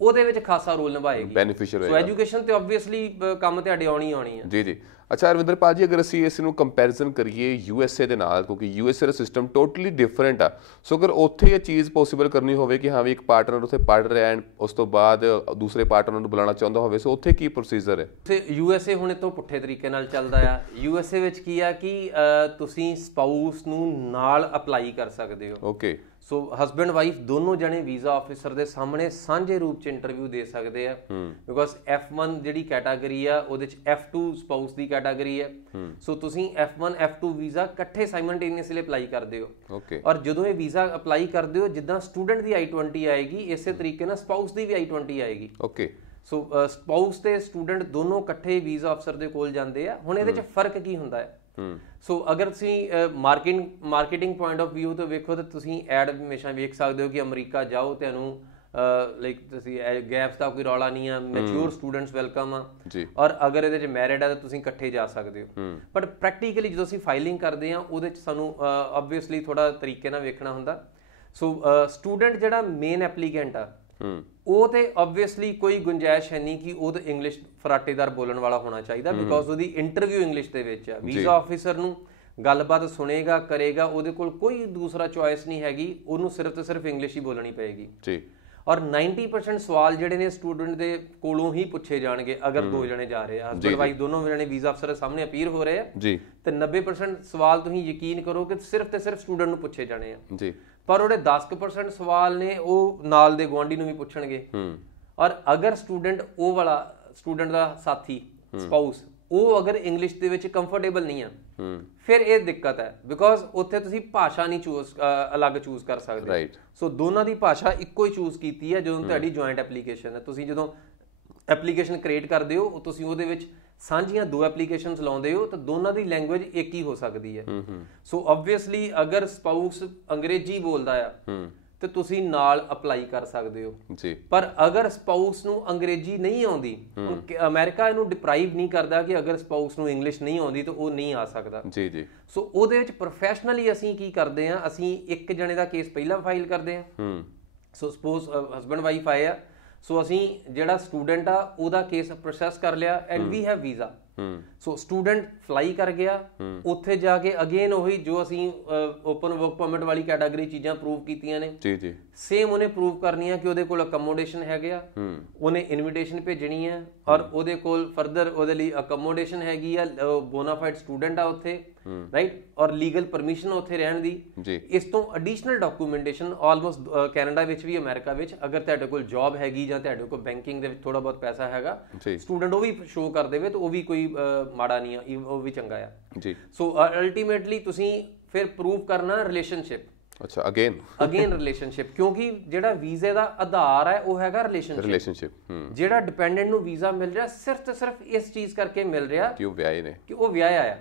ਉਹਦੇ ਵਿੱਚ ਖਾਸਾ ਰੋਲ ਨਿਭਾਏਗੀ। ਸੋ ਐਜੂਕੇਸ਼ਨ ਤੇ ਆਬਵੀਅਸਲੀ ਕੰਮ ਤੁਹਾਡੇ ਆਉਣੀ ਆ। ਜੀ। ਅੱਛਾ ਅਰਵਿੰਦਰਪਾਲ ਜੀ, ਅਗਰ ਅਸੀਂ ਇਸ ਨੂੰ ਕੰਪੈਰੀਜ਼ਨ ਕਰੀਏ USA ਦੇ ਨਾਲ, ਕਿਉਂਕਿ USA ਦਾ ਸਿਸਟਮ ਟੋਟਲੀ ਡਿਫਰੈਂਟ ਆ, ਸੋ ਅਗਰ ਉੱਥੇ ਇਹ ਚੀਜ਼ ਪੋਸੀਬਲ ਕਰਨੀ ਹੋਵੇ ਕਿ ਹਾਂ ਵੀ ਇੱਕ ਪਾਰਟਨਰ ਉੱਥੇ ਪੜ੍ਹ ਰਿਹਾ ਐਂਡ ਉਸ ਤੋਂ ਬਾਅਦ ਦੂਸਰੇ ਪਾਰਟਨਰ ਨੂੰ ਬੁਲਾਉਣਾ ਚਾਹੁੰਦਾ ਹੋਵੇ, ਸੋ ਉੱਥੇ ਕੀ ਪ੍ਰੋਸੀਜਰ ਹੈ? ਤੇ USA ਹੁਣ ਇਹ ਤੋਂ ਪੁੱਠੇ ਤਰੀਕੇ ਨਾਲ ਚੱਲਦਾ ਆ। USA ਵਿੱਚ ਕੀ ਆ ਕਿ ਤੁਸੀਂ ਸਪਾਊਸ ਨੂੰ ਨਾਲ ਅਪਲਾਈ ਕਰ ਸਕਦੇ ਹੋ। ਓਕੇ, ਸੋ ਹਸਬੈਂਡ ਵਾਈਫ ਦੋਨੋਂ ਜਣੇ ਵੀਜ਼ਾ ਆਫਿਸਰ ਦੇ ਸਾਹਮਣੇ ਸਾਂਝੇ ਰੂਪ 'ਚ ਇੰਟਰਵਿਊ ਦੇ ਸਕਦੇ ਆ। ਬਿਕੋਜ਼ F1 ਜਿਹੜੀ ਕੈਟਾਗਰੀ ਆ ਉਹਦੇ 'ਚ F2 ਸਪਾਊਸ ਦੀ ਕੈਟਾਗਰੀ ਹੈ। ਸੋ ਤੁਸੀਂ F1 F2 ਵੀਜ਼ਾ ਇਕੱਠੇ ਸਾਈਮਲਟੇਨੀਅਸਲੀ ਅਪਲਾਈ ਕਰਦੇ ਹੋ। ਔਰ ਜਦੋਂ ਇਹ ਵੀਜ਼ਾ ਅਪਲਾਈ ਕਰਦੇ ਹੋ, ਜਿੱਦਾਂ ਸਟੂਡੈਂਟ ਦੀ I-20 ਆਏਗੀ, ਇਸੇ ਤਰੀਕੇ ਨਾਲ ਸਪਾਊਸ ਦੀ ਵੀ I-20 ਆਏਗੀ। ਸੋ ਸਪਾਊਸ ਤੇ ਸਟੂਡੈਂਟ ਦੋਨੋਂ ਇਕੱਠੇ ਵੀਜ਼ਾ ਅਫਸਰ ਦੇ ਕੋਲ ਜਾਂਦੇ ਆ। ਹੁਣ ਇਹਦੇ 'ਚ ਫਰਕ ਕੀ ਹੁੰਦਾ ਹੈ? ਸੋ ਅਗਰ ਤੁਸੀਂ ਮਾਰਕੀਟਿੰਗ ਪੁਆਇੰਟ ਆਫ ਵਿਊ ਤੋਂ ਵੇਖੋ ਤਾਂ ਤੁਸੀਂ ਐਡ ਹਮੇਸ਼ਾ ਵੇਖ ਸਕਦੇ ਹੋ ਕਿ ਅਮਰੀਕਾ ਜਾਓ, ਤੁਹਾਨੂੰ ਤੁਸੀਂ ਗੈਪਸ ਦਾ ਕੋਈ ਰੌਲਾ ਨਹੀਂ ਆ, ਮੈਚਿਓਰ ਸਟੂਡੈਂਟਸ ਵੈਲਕਮ ਆ, ਔਰ ਅਗਰ ਇਹਦੇ 'ਚ ਮੈਰਿਡ ਆ ਤਾਂ ਤੁਸੀਂ ਇਕੱਠੇ ਜਾ ਸਕਦੇ ਹੋ। ਬਟ ਪ੍ਰੈਕਟੀਕਲੀ ਜਦੋਂ ਅਸੀਂ ਫਾਈਲਿੰਗ ਕਰਦੇ ਹਾਂ ਉਹਦੇ 'ਚ ਸਾਨੂੰ ਆਬਵੀਅਸਲੀ ਥੋੜਾ ਤਰੀਕੇ ਨਾਲ ਵੇਖਣਾ ਹੁੰਦਾ। ਸੋ ਸਟੂਡੈਂਟ ਜਿਹੜਾ ਮੇਨ ਐਪਲੀਕੈਂਟ ਆ ਉਹ ਤੇ ਆਬਵੀਅਸਲੀ ਕੋਈ ਗੁੰਜਾਇਸ਼ ਹੈ ਨਹੀਂ ਕਿ ਉਹ ਤਾਂ ਇੰਗਲਿਸ਼ ਫਰਾਟੇਦਾਰ ਬੋਲਣ ਵਾਲਾ ਹੋਣਾ ਚਾਹੀਦਾ, ਬਿਕੋਜ਼ ਉਹਦੀ ਇੰਟਰਵਿਊ ਇੰਗਲਿਸ਼ ਦੇ ਵਿੱਚ ਆ। ਵੀਜ਼ਾ ਆਫਿਸਰ ਨੂੰ ਗੱਲਬਾਤ ਸੁਣੇਗਾ, ਕਰੇਗਾ, ਉਹਦੇ ਕੋਲ ਕੋਈ ਦੂਸਰਾ ਚੁਆਇਸ ਨਹੀਂ ਹੈਗੀ, ਉਹਨੂੰ ਸਿਰਫ ਤੇ ਸਿਰਫ ਇੰਗਲਿਸ਼ ਹੀ ਬੋਲਣੀ ਪਏਗੀ। ਔਰ 90% ਸਵਾਲ ਜਿਹੜੇ ਨੇ ਸਟੂਡੈਂਟ ਦੇ ਕੋਲੋਂ ਹੀ ਪੁੱਛੇ ਜਾਣਗੇ। ਅਗਰ ਦੋ ਜਣੇ ਜਾ ਰਹੇ ਆ, ਹਸਬੈਂਡ ਵਾਈਫ ਦੋਨੋਂ ਜਣੇ ਵੀਜ਼ਾ ਅਫਸਰ ਦੇ ਸਾਹਮਣੇ ਅਪੀਅਰ ਹੋ ਰਹੇ ਆ, ਤੇ 90% ਸਵਾਲ ਤੁਸੀਂ ਯਕੀਨ ਕਰੋ ਕਿ ਸਿਰਫ ਤੇ ਸਿਰਫ ਸਟੂਡੈਂਟ ਨੂੰ ਪੁੱਛੇ ਜਾਣੇ ਆ। ਪਰ ਉਹਦੇ 10% ਸਵਾਲ ਨੇ ਉਹ ਨਾਲ ਦੇ ਗੁਆਂਢੀ ਨੂੰ ਵੀ ਪੁੱਛਣਗੇ। ਔਰ ਅਗਰ ਸਟੂਡੈਂਟ ਦਾ ਸਾਥੀ ਸਪਾਊਸ ਉਹ ਅਗਰ ਇੰਗਲਿਸ਼ ਦੇ ਵਿੱਚ ਕੰਫਰਟੇਬਲ ਨਹੀਂ ਆ, ਫਿਰ ਇਹ ਦਿੱਕਤ ਹੈ। ਬਿਕੋਜ਼ ਉੱਥੇ ਤੁਸੀਂ ਭਾਸ਼ਾ ਨਹੀਂ ਅਲੱਗ ਚੂਜ਼ ਕਰ ਸਕਦੇ। ਸੋ ਦੋਨਾਂ ਦੀ ਭਾਸ਼ਾ ਇੱਕੋ ਹੀ ਚੂਜ਼ ਕੀਤੀ ਹੈ ਜਦੋਂ ਤੁਹਾਡੀ ਜੁਆਇੰਟ ਐਪਲੀਕੇਸ਼ਨ ਹੈ। ਤੁਸੀਂ ਜਦੋਂ ਐਪਲੀਕੇਸ਼ਨ ਕ੍ਰੀਏਟ ਕਰਦੇ ਹੋ ਤੁਸੀਂ ਉਹਦੇ ਵਿੱਚ ਸਾਂਝੀਆਂ 2 ਐਪਲੀਕੇਸ਼ਨਸ ਲਾਉਂਦੇ ਹੋ ਤਾਂ ਦੋਨਾਂ ਦੀ ਲੈਂਗੁਏਜ ਇੱਕ ਹੀ ਹੋ ਸਕਦੀ ਹੈ। ਸੋ ਆਬਵੀਅਸਲੀ ਅਗਰ ਸਪਾਊਸ ਅੰਗਰੇਜ਼ੀ ਬੋਲਦਾ ਆ ਤੇ ਤੁਸੀਂ ਨਾਲ ਅਪਲਾਈ ਕਰ ਸਕਦੇ ਹੋ ਜੀ। ਪਰ ਅਗਰ ਸਪਾਊਸ ਨੂੰ ਅੰਗਰੇਜ਼ੀ ਨਹੀਂ ਆਉਂਦੀ, ਅਮਰੀਕਾ ਇਹਨੂੰ ਡਿਪਰਾਈਵ ਨਹੀਂ ਕਰਦਾ ਕਿ ਅਗਰ ਸਪਾਊਸ ਨੂੰ ਇੰਗਲਿਸ਼ ਨਹੀਂ ਆਉਂਦੀ ਤਾਂ ਉਹ ਨਹੀਂ ਆ ਸਕਦਾ। ਜੀ ਜੀ। ਸੋ ਉਹਦੇ ਵਿੱਚ ਪ੍ਰੋਫੈਸ਼ਨਲੀ ਅਸੀਂ ਕੀ ਕਰਦੇ ਹਾਂ, ਅਸੀਂ ਇੱਕ ਜਣੇ ਦਾ ਕੇਸ ਪਹਿਲਾਂ ਫਾਈਲ ਕਰਦੇ ਹਾਂ। ਸੋ ਸਪੋਜ਼ ਹਸਬੈਂਡ ਵਾਈਫ ਆਏ ਆ, ਸੋ ਅਸੀਂ ਜਿਹੜਾ ਸਟੂਡੈਂਟ ਆ ਉਹਦਾ ਕੇਸ ਪ੍ਰੋਸੈਸ ਕਰ ਲਿਆ and we have visa. So student fly ਕਰ ਗਿਆ, ਉੱਥੇ ਜਾ ਕੇ ਅਗੇਨ ਉਹੀ ਜੋ ਅਸੀਂ ਓਪਨ ਵਰਕ ਪਰਮਿਟ ਵਾਲੀ ਕੈਟਾਗਰੀ ਚੀਜ਼ਾਂ ਪ੍ਰੂਵ ਕੀਤੀਆਂ ਨੇ, ਜੀ ਜੀ ਸੇਮ ਉਹਨੇ ਪ੍ਰੂਵ ਕਰਨੀਆਂ ਕਿ ਉਹਦੇ ਕੋਲ ਅਕਮੋਡੇਸ਼ਨ ਹੈਗੇ ਆ, ਉਹਨੇ ਇਨਵੀਟੇਸ਼ਨ ਭੇਜਣੀ ਹੈ ਔਰ ਉਹਦੇ ਕੋਲ ਫਰਦਰ ਉਹਦੇ ਲਈ ਅਕਮੋਡੇਸ਼ਨ ਹੈਗੀ ਆ, ਬੋਨਾਫਾਈਡ ਸਟੂਡੈਂਟ ਆ ਉੱਥੇ, ਰਾਈਟ, ਔਰ ਲੀਗਲ ਪਰਮਿਸ਼ਨ ਉੱਥੇ ਰਹਿਣ ਦੀ। ਇਸ ਤੋਂ ਐਡੀਸ਼ਨਲ ਡਾਕੂਮੈਂਟੇਸ਼ਨ ਆਲਮੋਸਟ ਕੈਨੇਡਾ ਵਿੱਚ ਵੀ ਅਮਰੀਕਾ ਵਿੱਚ ਅਗਰ ਤੁਹਾਡੇ ਕੋਲ ਜੌਬ ਹੈਗੀ ਜਾਂ ਤੁਹਾਡੇ ਕੋਲ ਬੈਂਕਿੰਗ ਦੇ ਵਿੱਚ ਥੋੜਾ ਬਹੁਤ ਪੈਸਾ ਹੈਗਾ, ਸਟੂਡੈਂਟ ਉਹ ਵੀ ਸ਼ੋ ਕਰ ਦੇਵੇ ਤਾਂ ਉਹ ਵੀ ਕੋਈ ਮਾੜਾ ਨਹੀਂ ਆ, ਉਹ ਵੀ ਚੰਗਾ ਆ ਜੀ। ਸੋ ਅਲਟੀਮੇਟਲੀ ਤੁਸੀਂ ਫਿਰ ਪ੍ਰੂਵ ਕਰਨਾ ਰਿਲੇਸ਼ਨਸ਼ਿਪ। ਅੱਛਾ, ਅਗੇਨ ਰਿਲੇਸ਼ਨਸ਼ਿਪ, ਕਿਉਂਕਿ ਜਿਹੜਾ ਵੀਜ਼ੇ ਦਾ ਆਧਾਰ ਹੈ ਉਹ ਹੈਗਾ ਰਿਲੇਸ਼ਨਸ਼ਿਪ। ਜਿਹੜਾ ਡਿਪੈਂਡੈਂਟ ਨੂੰ ਵੀਜ਼ਾ ਮਿਲ ਰਿਹਾ ਸਿਰਫ ਤੇ ਸਿਰਫ ਇਸ ਚੀਜ਼ ਕਰਕੇ ਮਿਲ ਰਿਹਾ ਕਿ ਉਹ ਵਿਆਹੇ ਨੇ, ਕਿ ਉਹ ਵਿਆਹਿਆ ਆ।